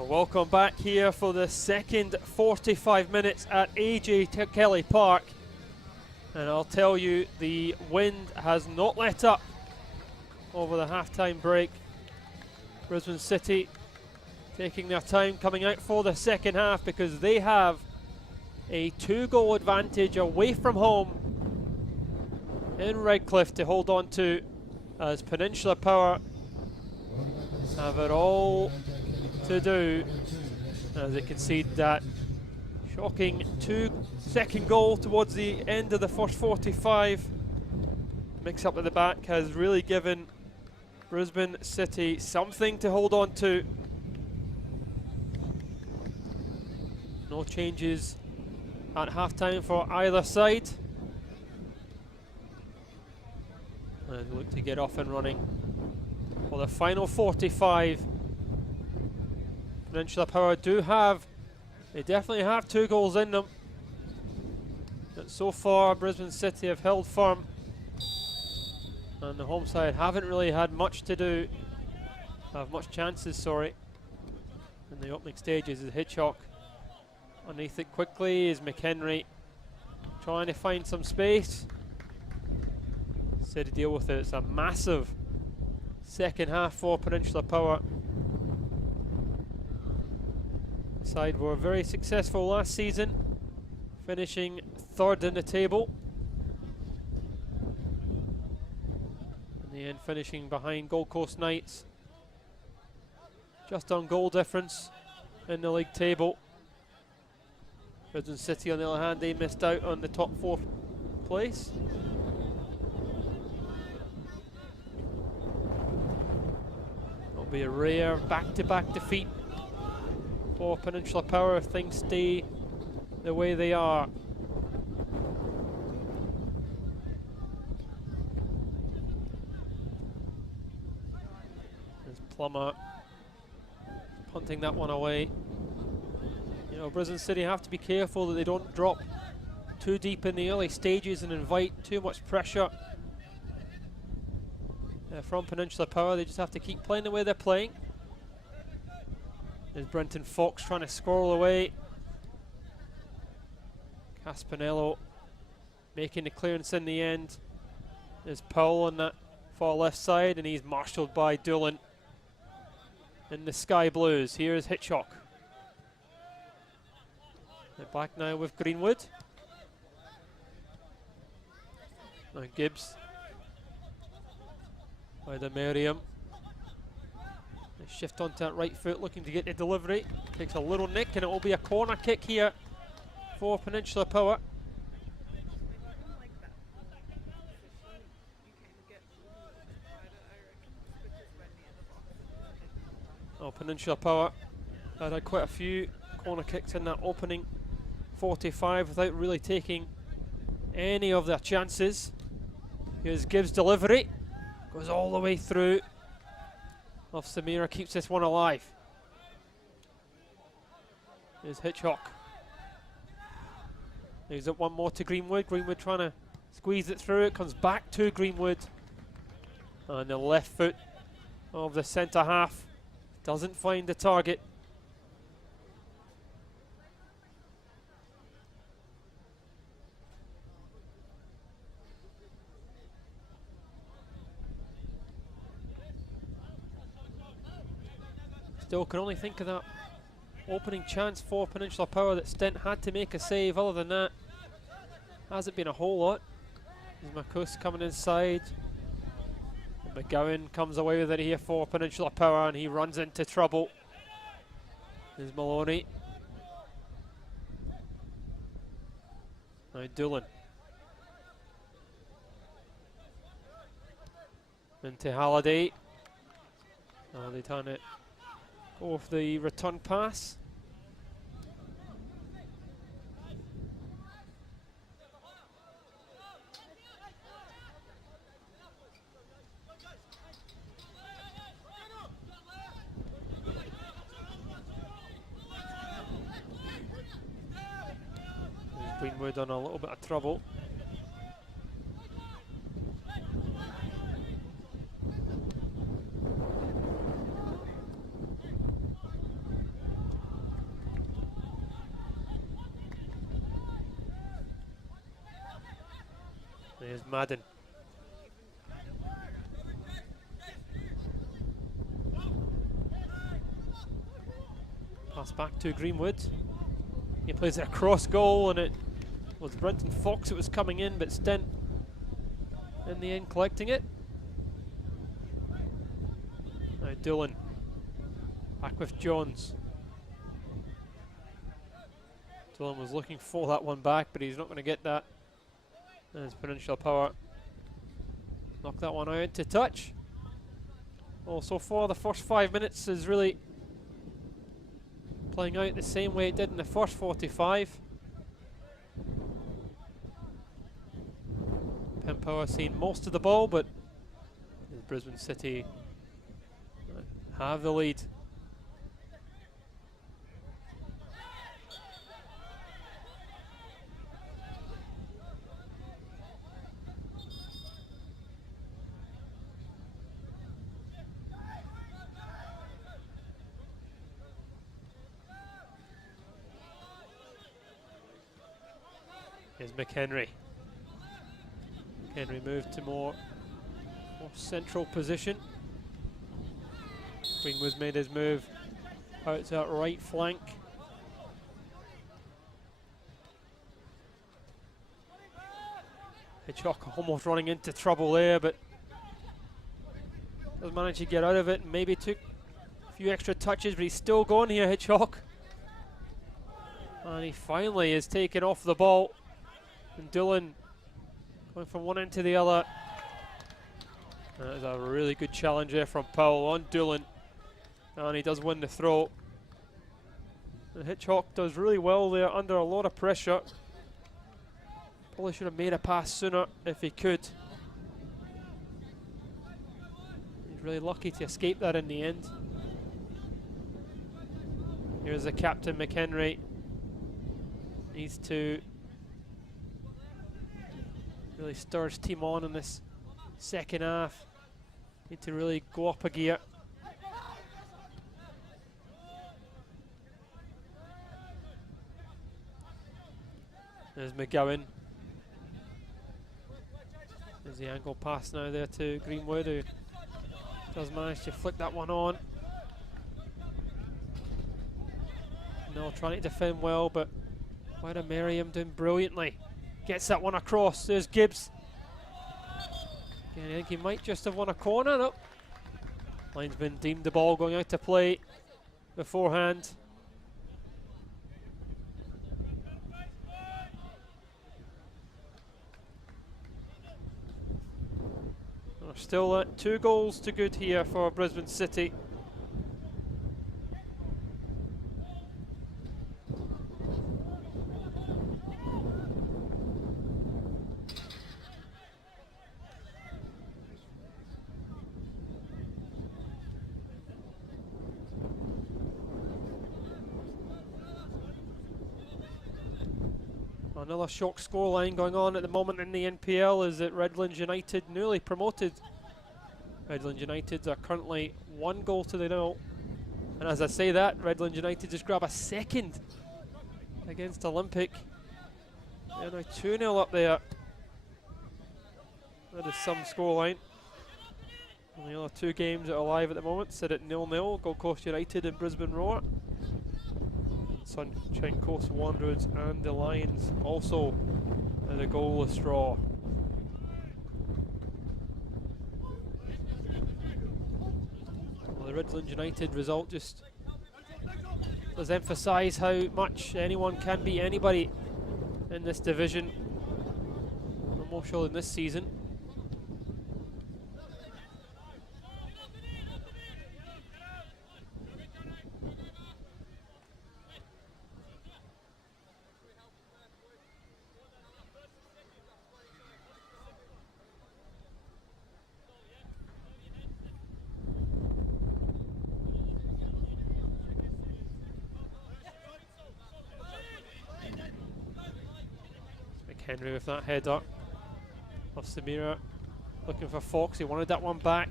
Well, welcome back here for the second 45 minutes at AJ Kelly Park. And I'll tell you, the wind has not let up over the half-time break. Brisbane City taking their time coming out for the second half because they have a 2-goal advantage away from home in Redcliffe to hold on to, as Peninsula Power have it all to do as they concede that shocking second goal towards the end of the first 45. Mix up at the back has really given Brisbane City something to hold on to. No changes at half-time for either side. And they look to get off and running for the final 45. Peninsula Power they definitely have 2 goals in them. But so far, Brisbane City have held firm. And the home side haven't really had much chances, sorry. In the opening stages is Hitchcock. Underneath it quickly is McHenry trying to find some space. Instead to deal with it. It's a massive second half for Peninsula Power. The side were very successful last season, finishing 3rd in the table. In the end, finishing behind Gold Coast Knights, just on goal difference in the league table. Brisbane City, on the other hand, they missed out on the top 4 place. It'll be a rare back-to-back defeat for Peninsula Power if things stay the way they are. There's Plummer punting that one away. You know, Brisbane City have to be careful that they don't drop too deep in the early stages and invite too much pressure from Peninsula Power. They just have to keep playing the way they're playing. There's Brenton Fox trying to squirrel away. Caspinello making the clearance in the end. There's Powell on that far left side, and he's marshalled by Doolan in the Sky Blues. Here's Hitchcock. They're back now with Greenwood. Now Gibbs by the Merriam. They shift onto that right foot, looking to get the delivery. Takes a little nick, and it will be a corner kick here for Peninsula Power. Oh, Peninsula Power had quite a few corner kicks in that opening 45 without really taking any of their chances. Here's Gibbs' delivery. Goes all the way through. Off Samira, keeps this one alive. Here's Hitchcock. He's up one more to Greenwood. Greenwood trying to squeeze it through. It comes back to Greenwood. And the left foot of the centre half doesn't find the target. Still can only think of that opening chance for Peninsula Power that Stent had to make a save. Other than that, hasn't been a whole lot. There's Marcus coming inside. And McGowan comes away with it here for Peninsula Power, and he runs into trouble. There's Maloney. Now Doolan. Into Halliday. Oh, they turn it off the return pass. Greenwood on a little bit of trouble. There's Madden. Pass back to Greenwood. He plays it across goal, and it was Brenton Fox that was coming in, but Stent in the end collecting it. Now Dillon back with Johns. Dillon was looking for that one back, but he's not going to get that. There's Peninsula Power. Knock that one out to touch. Well, so far the first 5 minutes is really playing out the same way it did in the first 45. Penn Power seen most of the ball, but Brisbane City have the lead. Here's McHenry. McHenry moved to more central position. Greenwood's made his move out to that right flank. Hitchcock almost running into trouble there, but does manage to get out of it. Maybe took a few extra touches, but he's still going here, Hitchcock. And he finally is taken off the ball. And Dillon going from one end to the other. That is a really good challenge there from Powell on Dillon. And he does win the throw. And Hitchcock does really well there under a lot of pressure. Probably should have made a pass sooner if he could. He's really lucky to escape that in the end. Here's the captain, McHenry. Needs to really stir his team on in this second half. Need to really go up a gear. There's McGowan. There's the angle pass now there to Greenwood, who does manage to flick that one on. No, trying to defend well, but Wada Merriam doing brilliantly. Gets that one across. There's Gibbs. Again, I think he might just have won a corner. Nope. Linesman deemed the ball going out to play beforehand. We're still at 2 goals to good here for Brisbane City. Another shock scoreline going on at the moment in the NPL is that Redlands United, newly promoted Redlands United, are currently 1 goal to the 0. And as I say that, Redlands United just grab a second against Olympic. They're now 2-0 up there. That is some scoreline. And the other 2 games that are live at the moment sit at 0-0, Gold Coast United and Brisbane Roar. Sunshine Coast Wanderers and the Lions also at a goalless draw. Well, the Redlands United result just does emphasise how much anyone can beat anybody in this division, no more so than this season. Henry with that header off Samira, looking for Fox. He wanted that one back.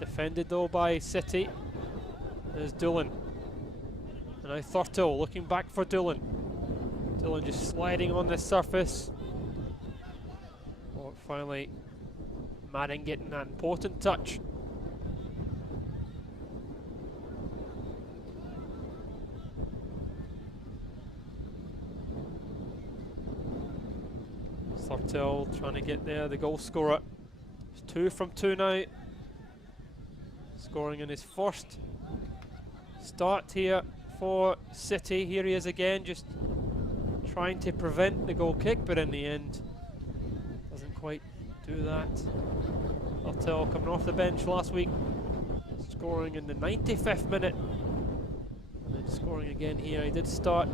Defended though by City. There's Dillon. And now Thurtle looking back for Dillon. Dillon just sliding on the surface. Or finally Madden getting that important touch. Thurtell trying to get there, the goal scorer. It's 2 from 2 now. Scoring in his first start here for City. Here he is again, just trying to prevent the goal kick, but in the end doesn't quite do that. Thurtell coming off the bench last week, scoring in the 95th minute, and then scoring again here. He did start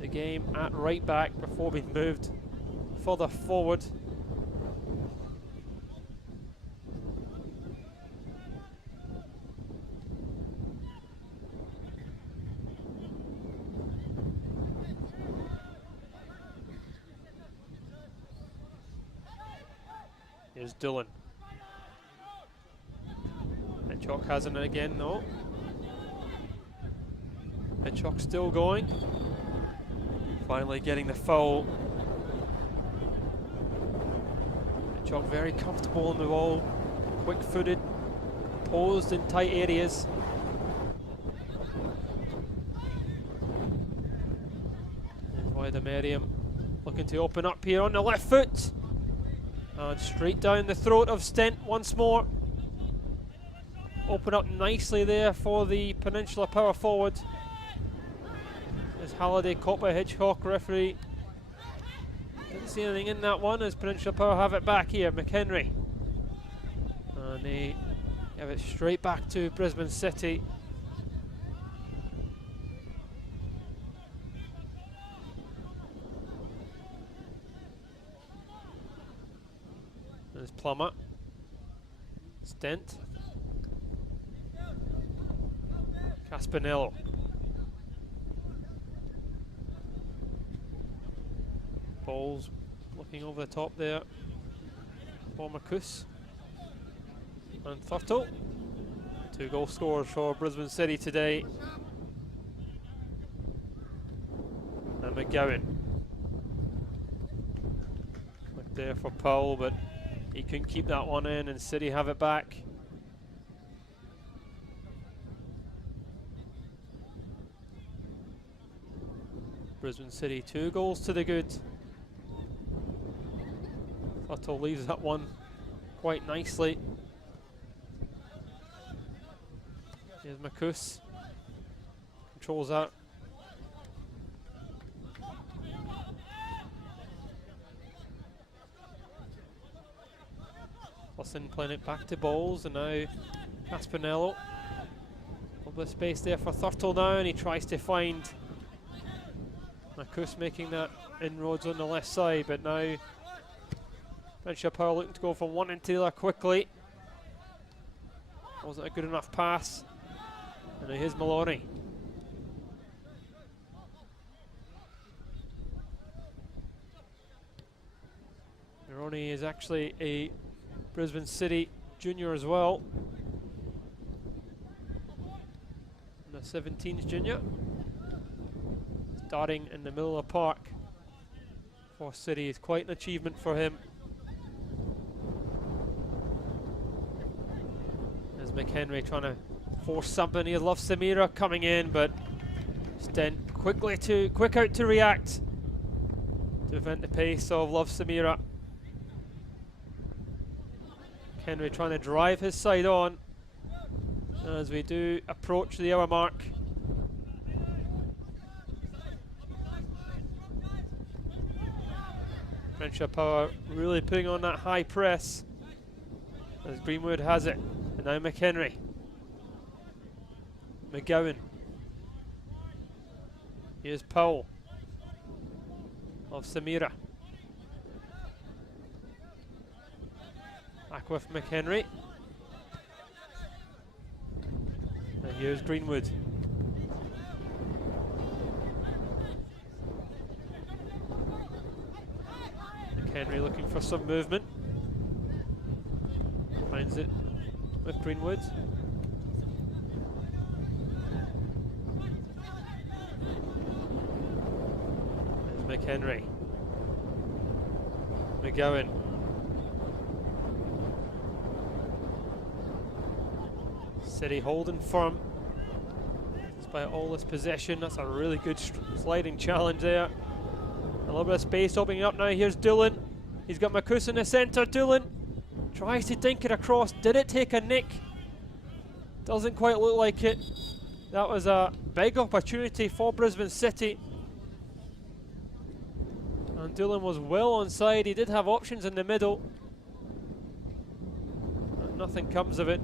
the game at right back before being moved further forward. Here's Dillon. Hitchcock hasn't it again, no. Hitchcock still going. Finally getting the foul. Hitchcock very comfortable on the ball, quick-footed, posed in tight areas. There's Wijnaldum looking to open up here on the left foot. And straight down the throat of Stent once more. Open up nicely there for the Peninsula power forward. As Halliday caught by Hitchcock, referee didn't see anything in that one, as Peninsula Power have it back here. McHenry, and they give it straight back to Brisbane City. There's Plummer, Stent, Caspinello. Balls looking over the top there for Marcus and Thurtell. 2 goal scorers for Brisbane City today. And McGowan. Looked there for Powell, but he couldn't keep that one in, and City have it back. Brisbane City 2 goals to the good. Thurtell leaves that one quite nicely. Here's Marcus. Controls that. Wilson playing it back to Bowles, and now Caspinello. A little bit of space there for Thurtell now, and he tries to find Marcus making that inroads on the left side, but now Peninsula Power looking to go from one into the other quickly. Wasn't a good enough pass. And now here's Maloney. Maloney is actually a Brisbane City junior as well. And a 17s junior. Starting in the middle of the park for City is quite an achievement for him. There's McHenry trying to force something. He loves Samira coming in, but Stent quick out to react to prevent the pace of Love Samira. Henry trying to drive his side on as we do approach the hour mark. Peninsula Power really putting on that high press as Greenwood has it. And now McHenry. McGowan. Here's Powell of Samira. Back with McHenry. And here's Greenwood. McHenry looking for some movement. Finds it with Greenwood. There's McHenry. McGowan. City holding firm despite all this possession. That's a really good sliding challenge there. A little bit of space opening up now. Here's Doolan. He's got Makus in the centre. Doolan tries to dink it across. Did it take a nick? Doesn't quite look like it. That was a big opportunity for Brisbane City. And Doolan was well onside. He did have options in the middle. And nothing comes of it.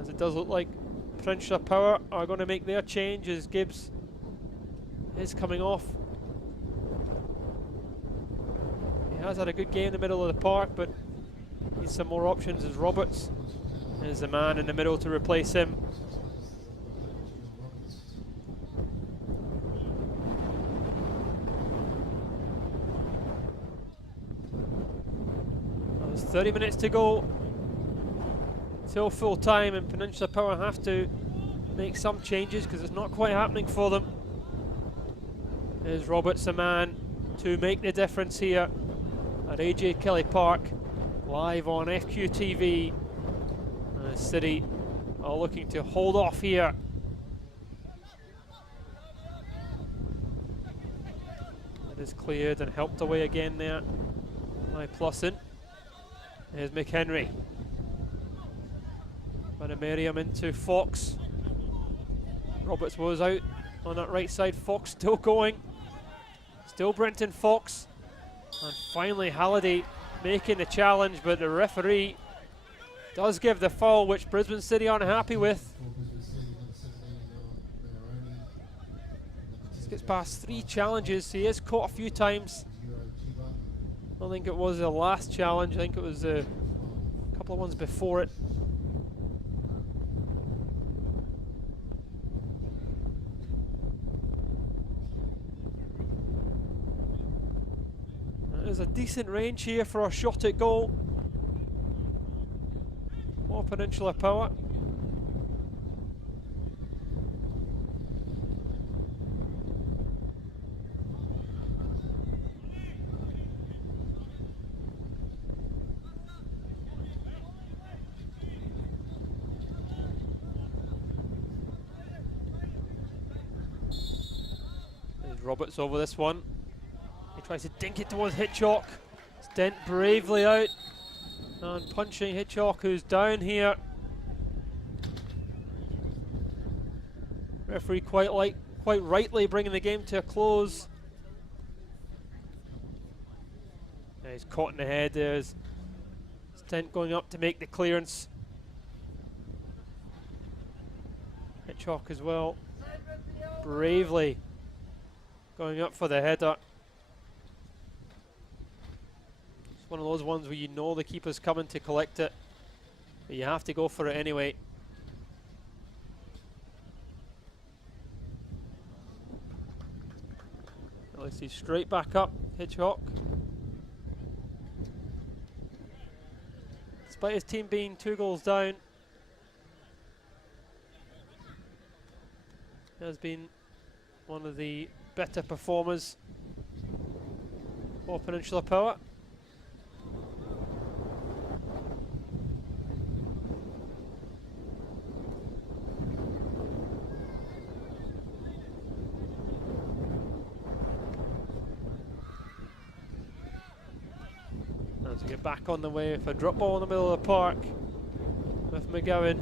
As it does look like Peninsula Power are going to make their change as Gibbs is coming off. He has had a good game in the middle of the park, but needs some more options as Roberts is the man in the middle to replace him. There's 30 minutes to go till full time, and Peninsula Power have to make some changes because it's not quite happening for them. Is Roberts the man to make the difference here at AJ Kelly Park, live on FQTV. City are looking to hold off here. That is cleared and helped away again there by Plussin. Here's McHenry. Miriam into Fox. Roberts was out on that right side. Fox still going. Still Brenton Fox. And finally Halliday making the challenge, but the referee does give the foul, which Brisbane City aren't happy with. This gets past 3 challenges. He is caught a few times. I don't think it was the last challenge. I think it was a couple of ones before it. There's a decent range here for a shot at goal. More Peninsula Power. There's Roberts over this one. He tries to dink it towards Hitchcock. Stent bravely out and punching Hitchcock, who's down here. Referee quite rightly bringing the game to a close. Yeah, he's caught in the head. There's Stent going up to make the clearance. Hitchcock as well, bravely going up for the header. One of those ones where you know the keeper's coming to collect it, but you have to go for it anyway. Let's see, straight back up, Hitchcock. Despite his team being 2 goals down, he has been one of the better performers for Peninsula Power. To get back on the way for a drop ball in the middle of the park with McGowan.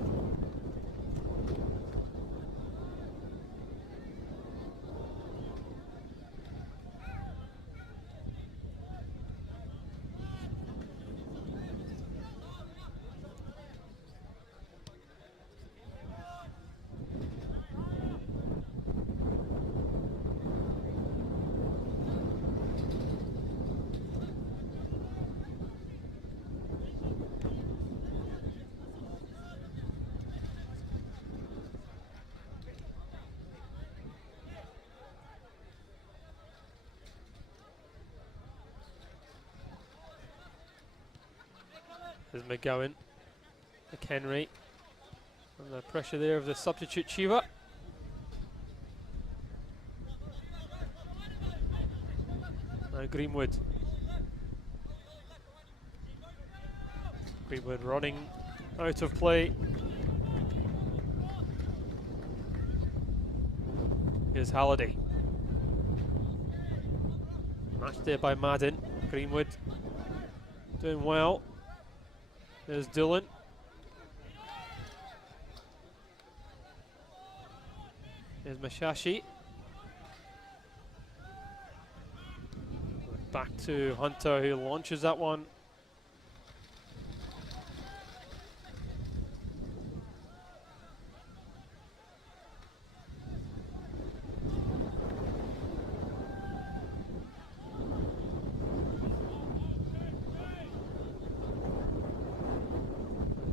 There's McGowan, McHenry, and the pressure there of the substitute Chiva. Now Greenwood. Greenwood running out of play. Here's Halliday. Matched there by Madden. Greenwood doing well. There's Dillon. There's Mashashi. Back to Hunter, who launches that one.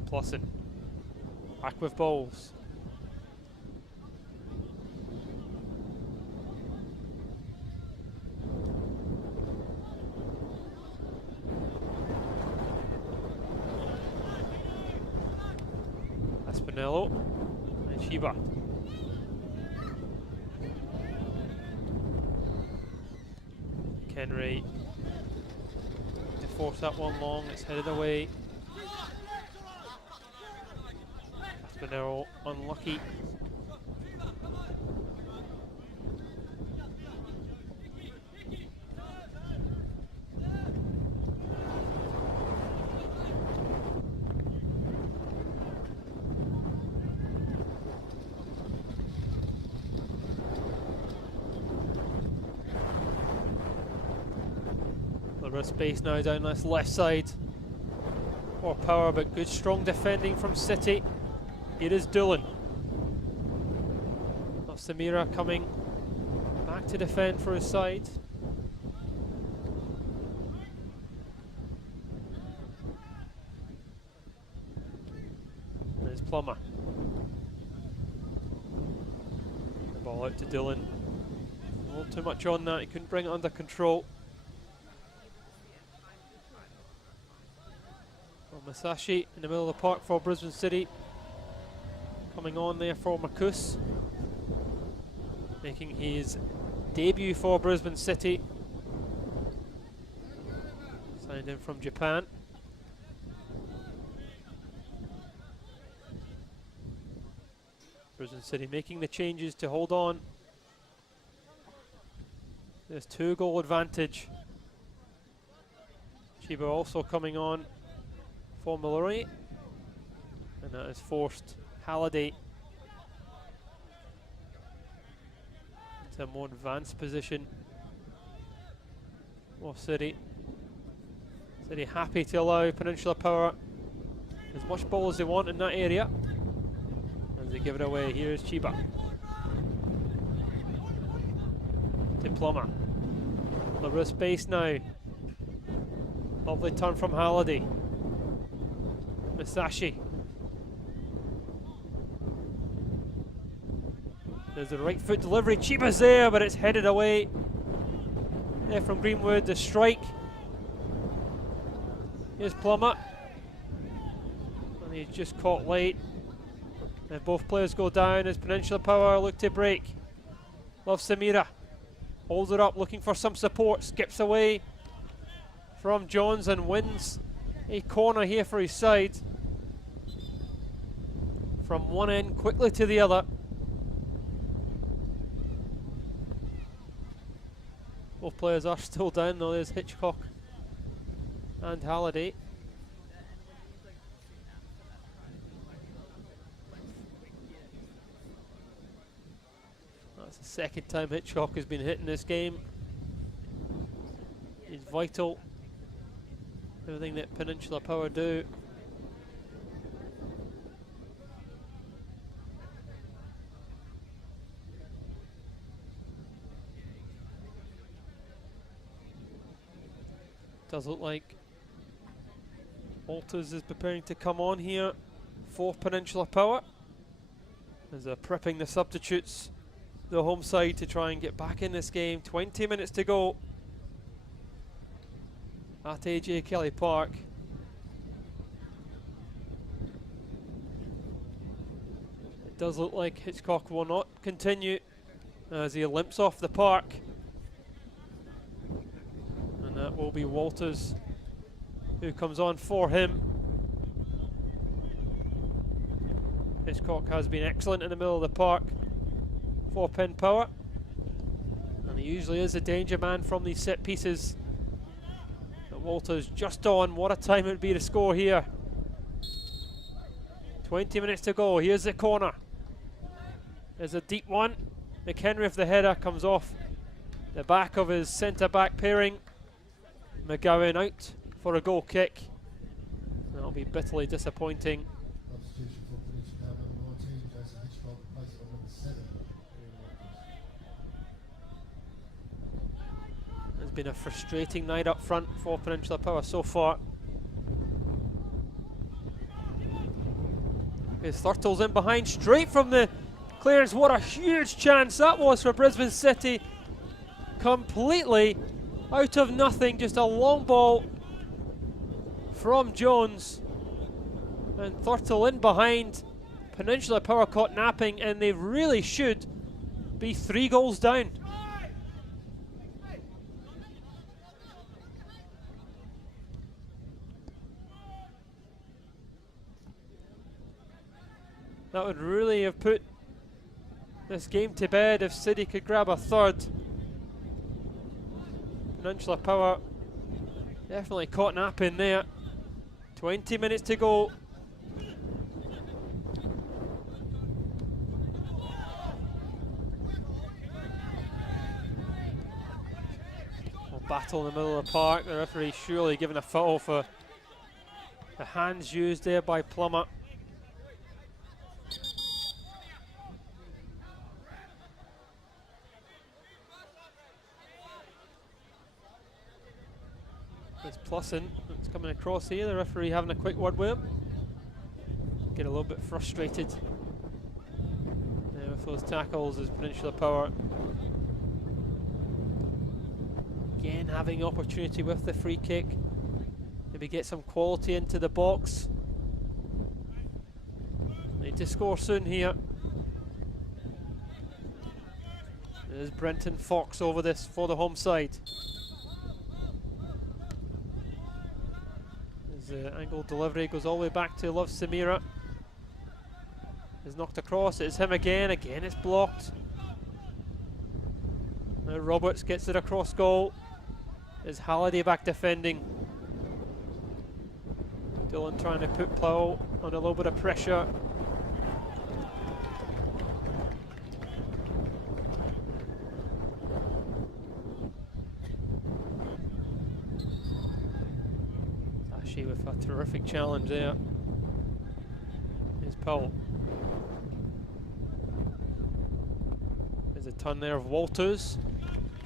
Plusson. Back with Bowles. Espinello and Shiba. Kenray to force that one long, it's headed away. Espinello unlucky. Space now down this left side. More power, but good strong defending from City. Here is Dillon. Now Samira coming back to defend for his side. There's Plummer. The ball out to Dillon. A little too much on that, he couldn't bring it under control. Masashi in the middle of the park for Brisbane City. Coming on there for Marcus. Making his debut for Brisbane City. Signed in from Japan. Brisbane City making the changes to hold on. There's 2-goal advantage. Chiba also coming on for Mallory, and that has forced Halliday into a more advanced position for City. City happy to allow Peninsula Power as much ball as they want in that area as they give it away. Here's Chiba to Plummer. A little bit of space now. Lovely turn from Halliday. Masashi. There's the right foot delivery. Chiba's there, but it's headed away. There from Greenwood, the strike. Here's Plummer. And he's just caught late. And both players go down as Peninsula Power look to break. Love Samira. Holds it up, looking for some support. Skips away from Johns and wins a corner here for his side. From one end quickly to the other. Both players are still down though. There's Hitchcock and Halliday. That's the second time Hitchcock has been hit in this game. He's vital. Everything that Peninsula Power do. Does look like Walters is preparing to come on here for Peninsula Power as they're prepping the substitutes, the home side, to try and get back in this game. 20 minutes to go at AJ Kelly Park. It does look like Hitchcock will not continue as he limps off the park. And that will be Walters who comes on for him. Hitchcock has been excellent in the middle of the park for Penn Power, and he usually is a danger man from these set pieces. But Walters just on. What a time it would be to score here. 20 minutes to go. Here's the corner. There's a deep one. McHenry with the header comes off the back of his centre back pairing. McGowan out for a goal kick. That'll be bitterly disappointing. Substitution for Peninsula, number 19, Jason Hitchcock, replaced by number 7. It's been a frustrating night up front for Peninsula Power so far. His Thurtle's in behind, straight from the clearance. What a huge chance that was for Brisbane City. Completely out of nothing, just a long ball from Jones. And Thurtle in behind. Peninsula Power caught napping, and they really should be 3 goals down. That would really have put this game to bed if City could grab a third. Peninsula Power definitely caught napping there. 20 minutes to go. Battle in the middle of the park. The referee surely given a foul for the hands used there by Plummer. There's Plusson that's coming across here. The referee having a quick word with him. Get a little bit frustrated with those tackles as Peninsula Power again having the opportunity with the free kick. Maybe get some quality into the box. Need to score soon here. There's Brenton Fox over this for the home side. His angle delivery goes all the way back to Love Samira. Is knocked across. It's him again. Again it's blocked. Now Roberts gets it across goal. Is Halliday back defending? Dillon trying to put Plough on a little bit of pressure. Tashi with a terrific challenge there. Here's Powell. There's a turn there of Walters.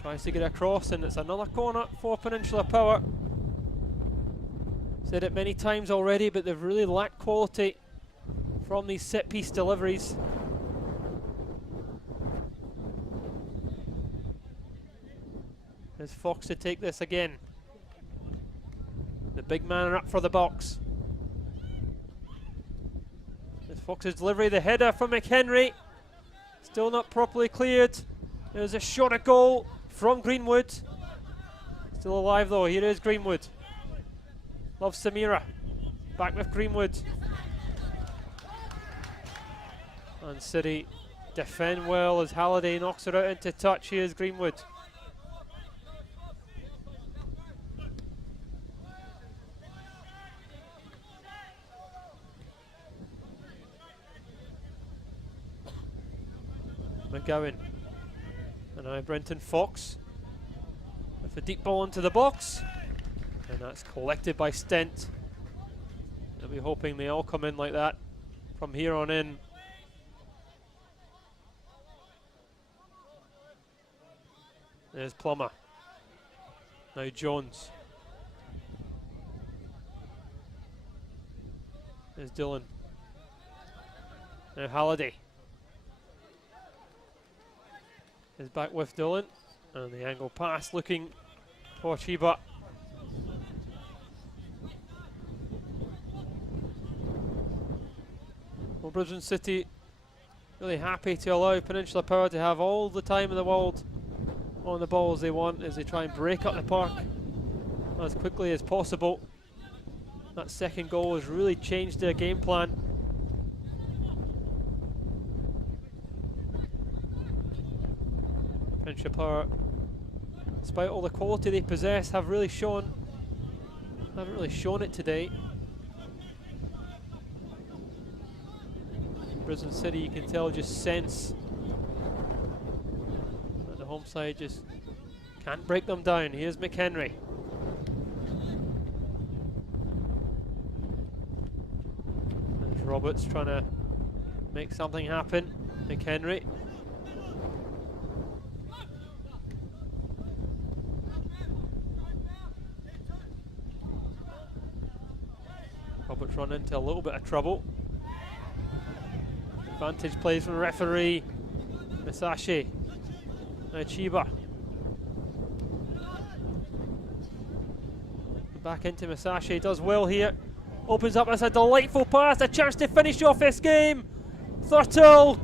Tries to get across, and it's another corner for Peninsula Power. Said it many times already, but they've really lacked quality from these set-piece deliveries. There's Fox to take this again. The big man up for the box. There's Fox's delivery, the header from McHenry. Still not properly cleared. There's a shot at goal from Greenwood. Still alive though, here is Greenwood. Love Samira. Back with Greenwood. And City defend well as Halliday knocks it out into touch. Here's Greenwood. McGowan. And now Brenton Fox with a deep ball into the box. And that's collected by Stent. They'll be hoping they all come in like that from here on in. There's Plummer. Now Jones. There's Dillon. Now Halliday. Is back with Dillon. And the angle pass looking for Chiba. Well, Brisbane City really happy to allow Peninsula Power to have all the time in the world on the ball as they want, as they try and break up the park as quickly as possible. That second goal has really changed their game plan. Peninsula Power, despite all the quality they possess, haven't really shown it today. Brisbane City, you can tell, just sense that the home side just can't break them down. Here's McHenry. There's Roberts trying to make something happen. McHenry. Roberts run into a little bit of trouble. Advantage plays from the referee. Masashi. Now Chiba. Back into Masashi. Does well here. Opens up as a delightful pass. A chance to finish off this game. Thurtle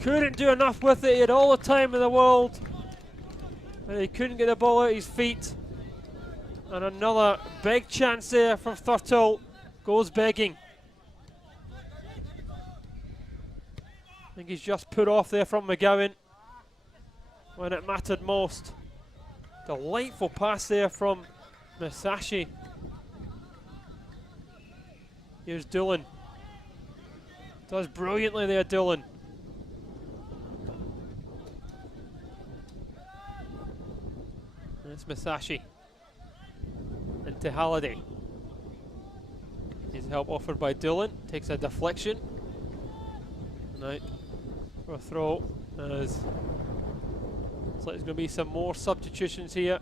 couldn't do enough with it. He had all the time in the world, and he couldn't get the ball out of his feet. And another big chance there from Thurtle. Goes begging. I think he's just put off there from McGowan when it mattered most. Delightful pass there from Masashi. Here's Doolan. Does brilliantly there, Doolan. And it's Masashi. Into Halliday. His help offered by Doolan. Takes a deflection. And out for a throw. As looks like there's going to be some more substitutions here.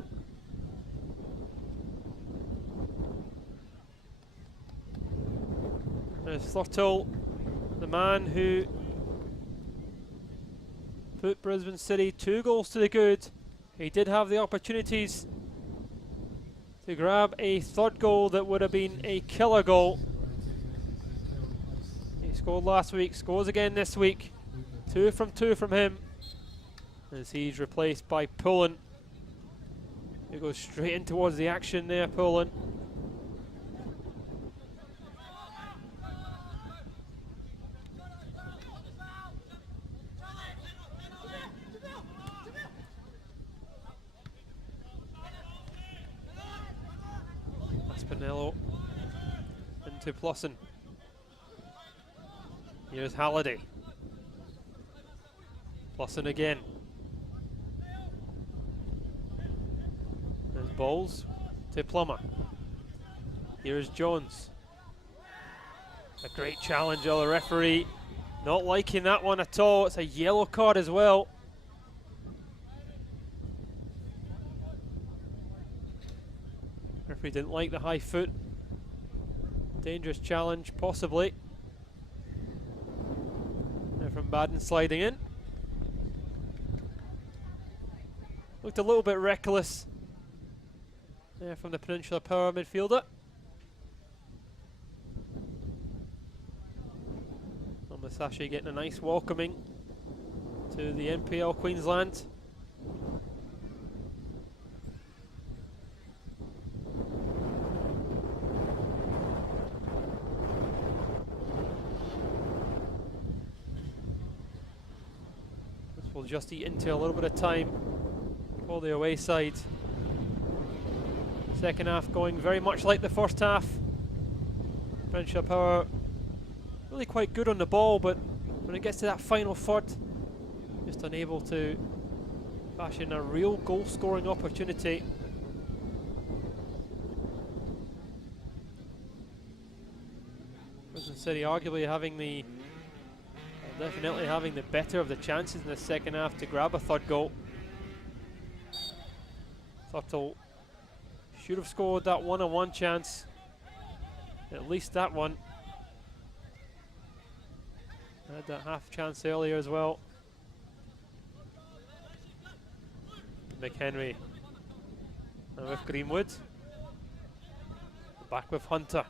There's Thurtle, the man who put Brisbane City 2 goals to the good. He did have the opportunities to grab a third goal that would have been a killer goal. He scored last week, scores again this week. 2 from 2 from him, as he's replaced by Pullen. He goes straight in towards the action there, Pullen. Spinello into Plosson. Here's Halliday. Plosson again. There's Bowles to Plummer. Here's Jones. A great challenge of the referee. Not liking that one at all. It's a yellow card as well. Referee didn't like the high foot. Dangerous challenge, possibly. There from Madden sliding in. Looked a little bit reckless there from the Peninsula Power midfielder. And Masashi getting a nice welcoming to the NPL Queensland. This will just eat into a little bit of time for the away side. Second half going very much like the first half. Peninsula Power really quite good on the ball, but when it gets to that final third, just unable to fashion a real goal scoring opportunity. Brisbane City arguably having definitely having the better of the chances in the second half to grab a third goal. Thurtle should have scored that one-on-one chance, at least that one. Had that half chance earlier as well. McHenry and with Greenwood. Back with Hunter.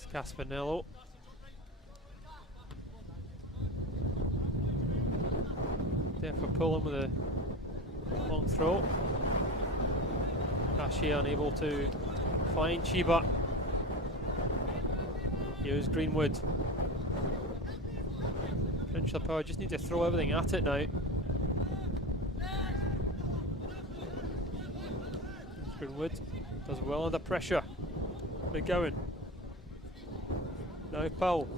It's Caspanello. There for Pullen with a long throw. Kashi unable to find Chiba. Here's Greenwood. Peninsula Power just need to throw everything at it now. Greenwood does well under pressure. McGowan. Now Powell.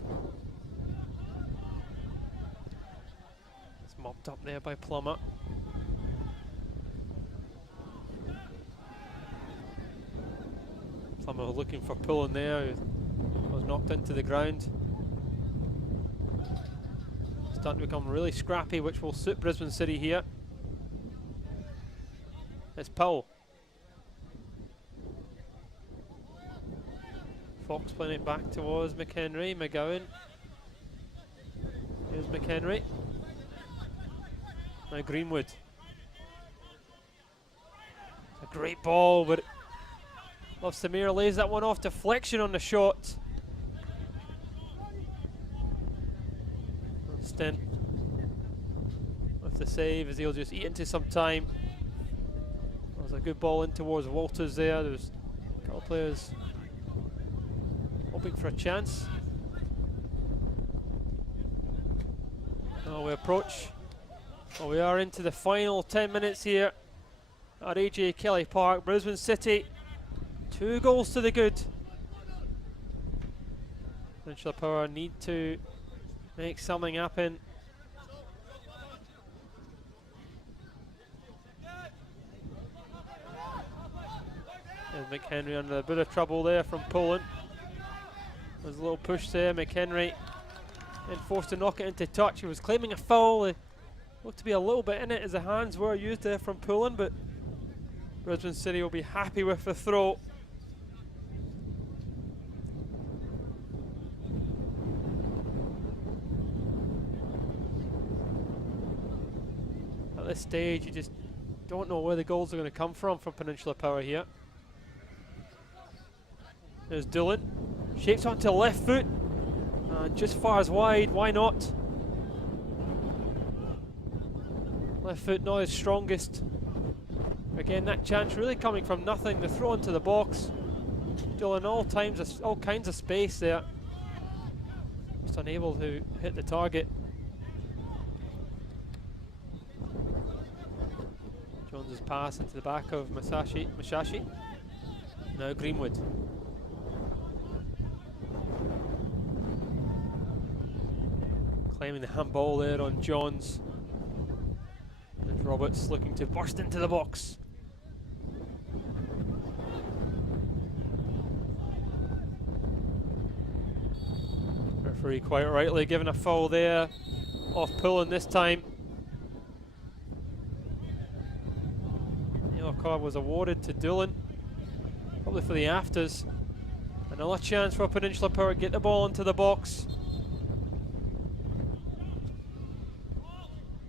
It's mopped up there by Plummer. Plummer looking for Pullen there, who was knocked into the ground. Starting to become really scrappy, which will suit Brisbane City here. It's Powell. Fox playing it back towards McHenry. McGowan. Here's McHenry. Now Greenwood. It's a great ball, but Love Samir lays that one off. Deflection on the shot. Stent with the save as he'll just eat into some time. That was a good ball in towards Walters there. There was a couple of players hoping for a chance. Now we approach. Well, we are into the final 10 minutes here at AJ Kelly Park. Brisbane City, 2 goals to the good. Peninsula Power need to make something happen. And McHenry under a bit of trouble there from Poland. There's a little push there. McHenry then forced to knock it into touch. He was claiming a foul. It looked to be a little bit in it as the hands were used there from Poland, but Brisbane City will be happy with the throw. At this stage, you just don't know where the goals are going to come from Peninsula Power here. There's Dillon. Shapes onto the left foot. Just fires wide. Why not? Left foot not his strongest. Again, that chance really coming from nothing. The throw into the box. Dillon all kinds of space there. Just unable to hit the target. Jones's pass into the back of Mashashi. Now Greenwood. Claiming the handball there on Johns. And Roberts looking to burst into the box. Referee quite rightly giving a foul there off Pullen this time. Yellow card was awarded to Dillon, probably for the afters. Another chance for Peninsula Power to get the ball into the box.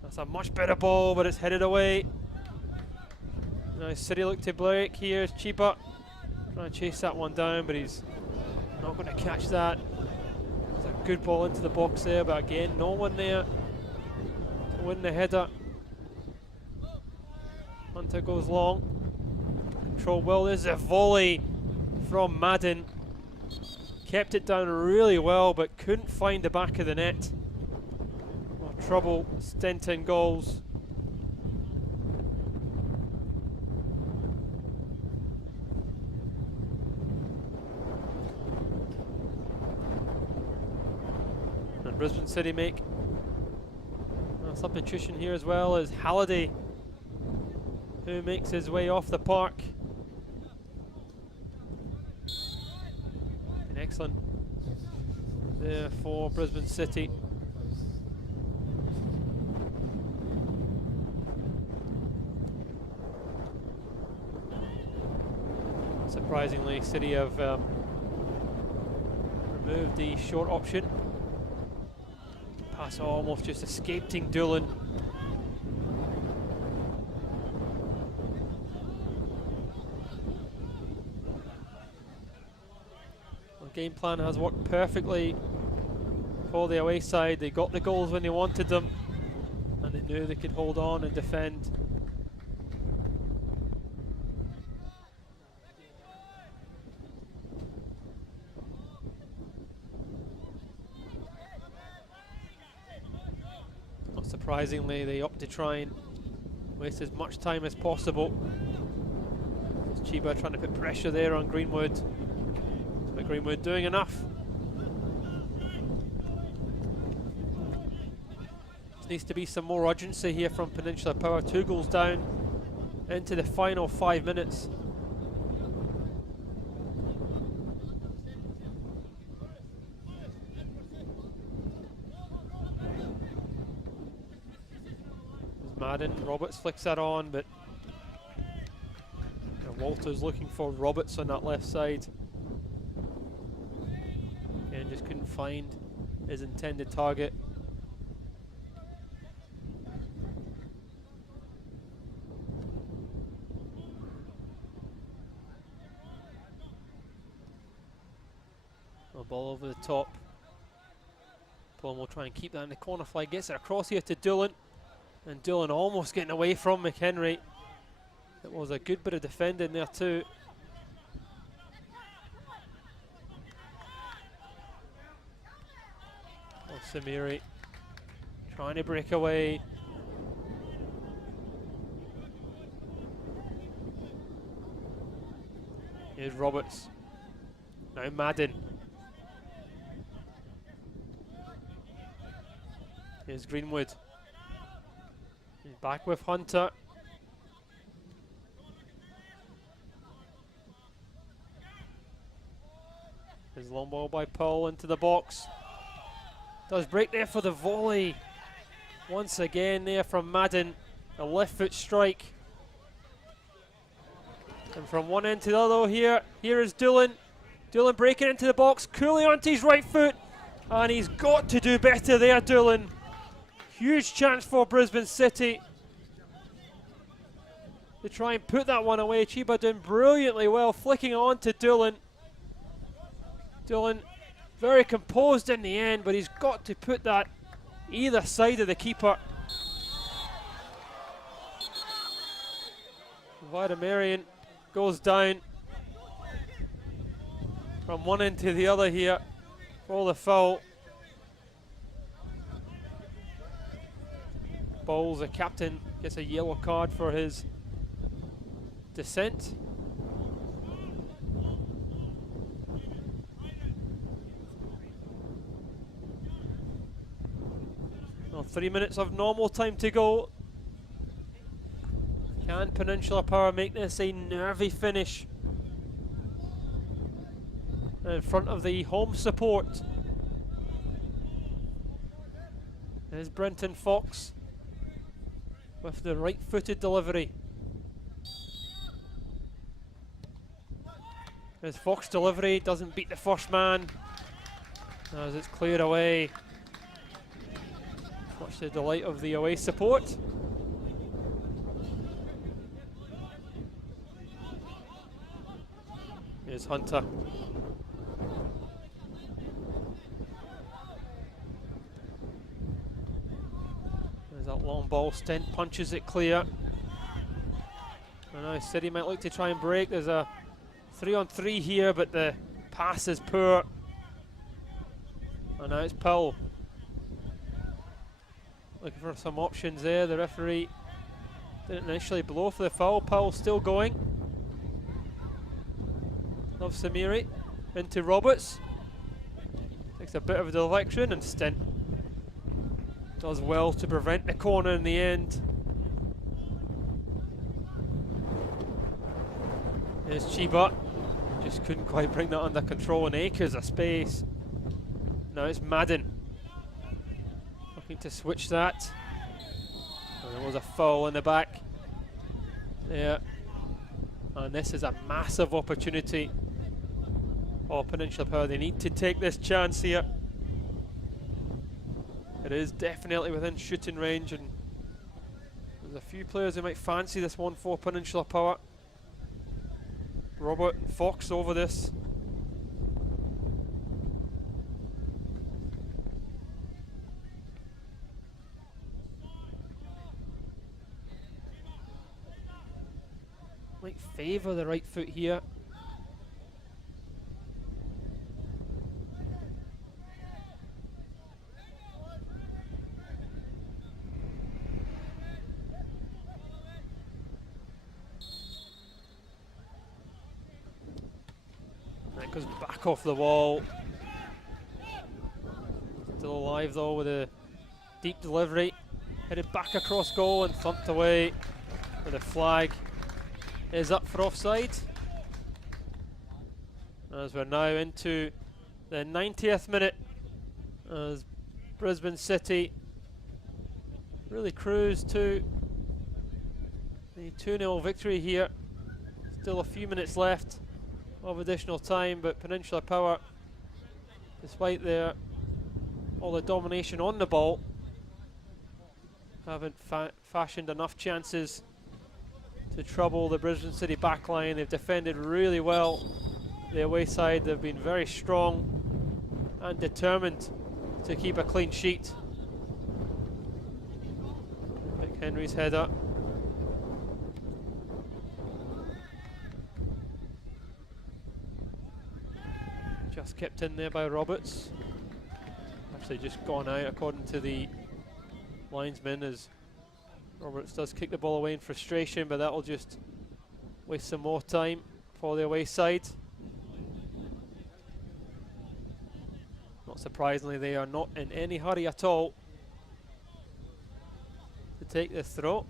That's a much better ball, but it's headed away. Now City look to break. Here's Chiba trying to chase that one down, but he's not going to catch that. It's a good ball into the box there, but again, no one there to win the header. Hunter goes long. Control well. There's a volley from Madden. Kept it down really well, but couldn't find the back of the net. Trouble Stenton goals. And Brisbane City make a substitution here as well as Halliday, who makes his way off the park. An excellent there for Brisbane City. Surprisingly, City have removed the short option. Pass almost just escaping Dillon. game plan has worked perfectly for the away side. They got the goals when they wanted them, and they knew they could hold on and defend. Not surprisingly, they opt to try and waste as much time as possible. Chiba trying to put pressure there on Greenwood. But Greenwood doing enough. There needs to be some more urgency here from Peninsula Power. 2 goals down into the final 5 minutes. Madden, Roberts flicks that on, but Walter's looking for Roberts on that left side. And just couldn't find his intended target. A ball over the top. Pullman will try and keep that in the corner flag. Gets it across here to Doolan. And Doolan almost getting away from McHenry. It was a good bit of defending there too. Oh, Samiri trying to break away. Here's Roberts. Now Madden. Here's Greenwood. He's back with Hunter. His long ball by Paul into the box. Does break there for the volley. Once again there from Madden. A left foot strike. And from one end to the other here is Doolan. Doolan breaking into the box. Cooley onto his right foot. And he's got to do better there, Doolan. Huge chance for Brisbane City. They try and put that one away. Chiba doing brilliantly well, flicking it on to Doolan. Doolan very composed in the end, but he's got to put that either side of the keeper. Vladimirian goes down from one end to the other here for the foul. Bowles, the captain, gets a yellow card for his dissent. Well, 3 minutes of normal time to go. Can Peninsula Power make this a nervy finish in front of the home support? There's Brenton Fox with the right-footed delivery. His Fox delivery doesn't beat the first man as it's cleared away. Much to the delight of the away support. Here's Hunter. There's that long ball. Stent punches it clear. I know City might look to try and break. There's a 3-on-3 here, but the pass is poor. And now it's Powell. Looking for some options there. The referee didn't initially blow for the foul. Powell still going. Love Samiri. Into Roberts. Takes a bit of a deflection, and Stint does well to prevent the corner in the end. There's Chiba. Just couldn't quite bring that under control, and acres of space. Now it's Madden. Looking to switch that. And there was a foul in the back. Yeah. And this is a massive opportunity for Peninsula Power. They need to take this chance here. It is definitely within shooting range, and there's a few players who might fancy this one for Peninsula Power. Robert and Fox over this. might favour the right foot here. That goes back off the wall. Still alive though with a deep delivery. Headed back across goal and thumped away with a flag. Is up for offside. As we're now into the 90th minute, as Brisbane City really cruise to the 2-0 victory here. Still a few minutes left of additional time, but Peninsula Power, despite all the domination on the ball, haven't fashioned enough chances to trouble the Brisbane City backline. They've defended really well. The away side, they've been very strong and determined to keep a clean sheet. McHenry's header. Just kept in there by Roberts. Actually just gone out according to the linesman, as Roberts does kick the ball away in frustration, but that'll just waste some more time for the away side. Not surprisingly, they are not in any hurry at all to take this throw.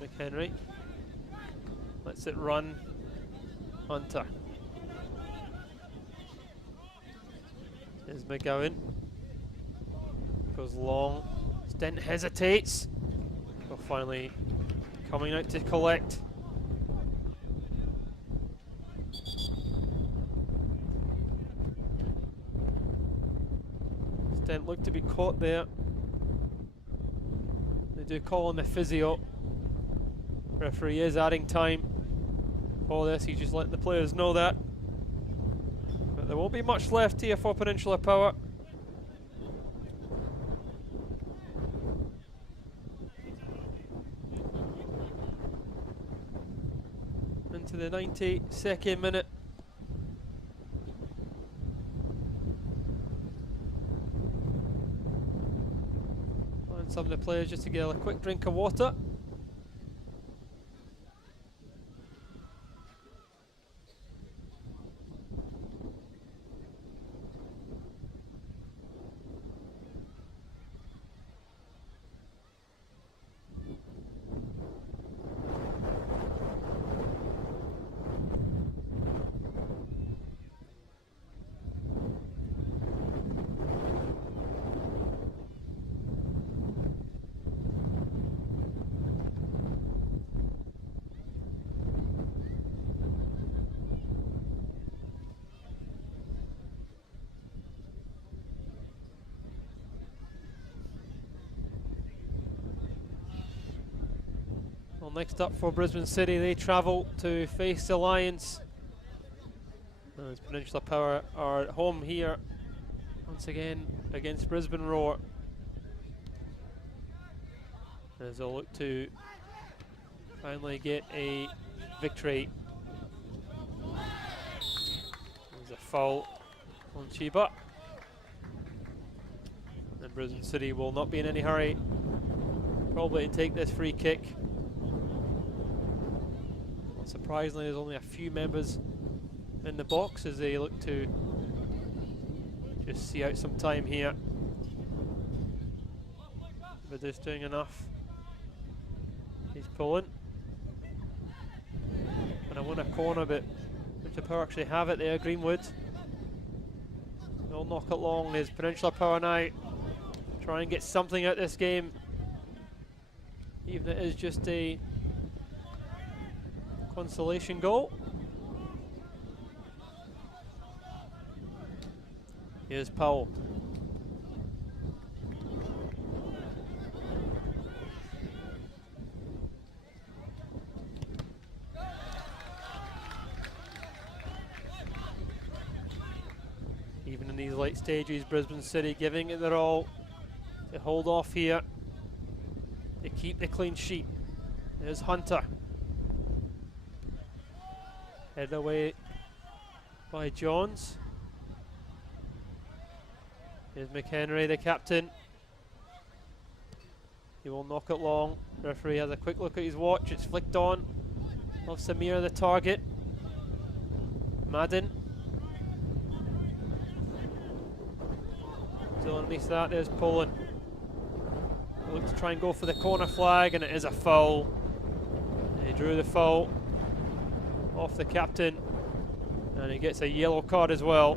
There's McHenry. Lets it run. Hunter. Here's McGowan. Goes long. Stent hesitates. But finally coming out to collect. Stent looked to be caught there. They do call on the physio. Referee is adding time for this. He's just letting the players know that. But there won't be much left here for Peninsula Power. Into the 92nd minute. And some of the players just to get a quick drink of water. Well, next up for Brisbane City, they travel to face the Lions. As Peninsula Power are at home here once again against Brisbane Roar. As they'll look to finally get a victory. There's a foul on Chiba. And Brisbane City will not be in any hurry probably to take this free kick. Surprisingly, there's only a few members in the box as they look to just see out some time here. But just doing enough. He's pulling. And I want a corner, but Peninsula Power actually have it there. Greenwood. They'll knock it long. Is Peninsula Power now try and get something out of this game, even if it is just a consolation goal. Here's Powell. Even in these late stages, Brisbane City giving it their all to hold off here. to keep the clean sheet. There's Hunter. Headed away by Johns. Here's McHenry, the captain. He will knock it long. Referee has a quick look at his watch. It's flicked on. Of Samir, the target. Madden. Still underneath that, there's Poland. He looks to try and go for the corner flag, and it is a foul. He drew the foul off the captain, and he gets a yellow card as well.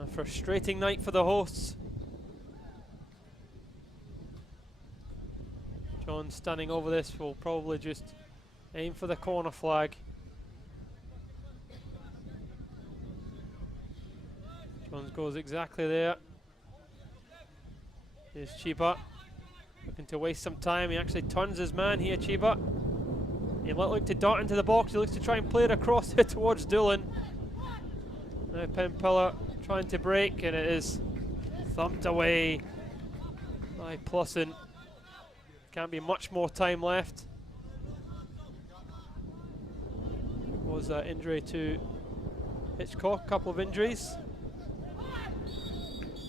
A frustrating night for the hosts. John standing over this will probably just aim for the corner flag. Johns goes exactly there. Here's Chiba looking to waste some time. He actually turns his man here, Chiba. He might look to dart into the box. He looks to try and play it across it towards Doolan. Now Pempilla trying to break, and it is thumped away by Plusson. Can't be much more time left. Was that injury to Hitchcock? Couple of injuries.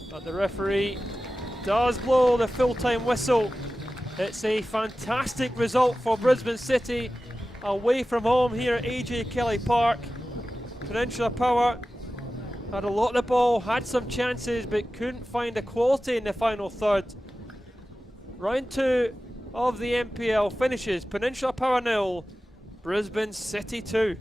But the referee does blow the full-time whistle. It's a fantastic result for Brisbane City away from home here at AJ Kelly Park. Peninsula Power had a lot of the ball, had some chances, but couldn't find the quality in the final third. Round 2 of the NPL finishes Peninsula Power 0, Brisbane City 2.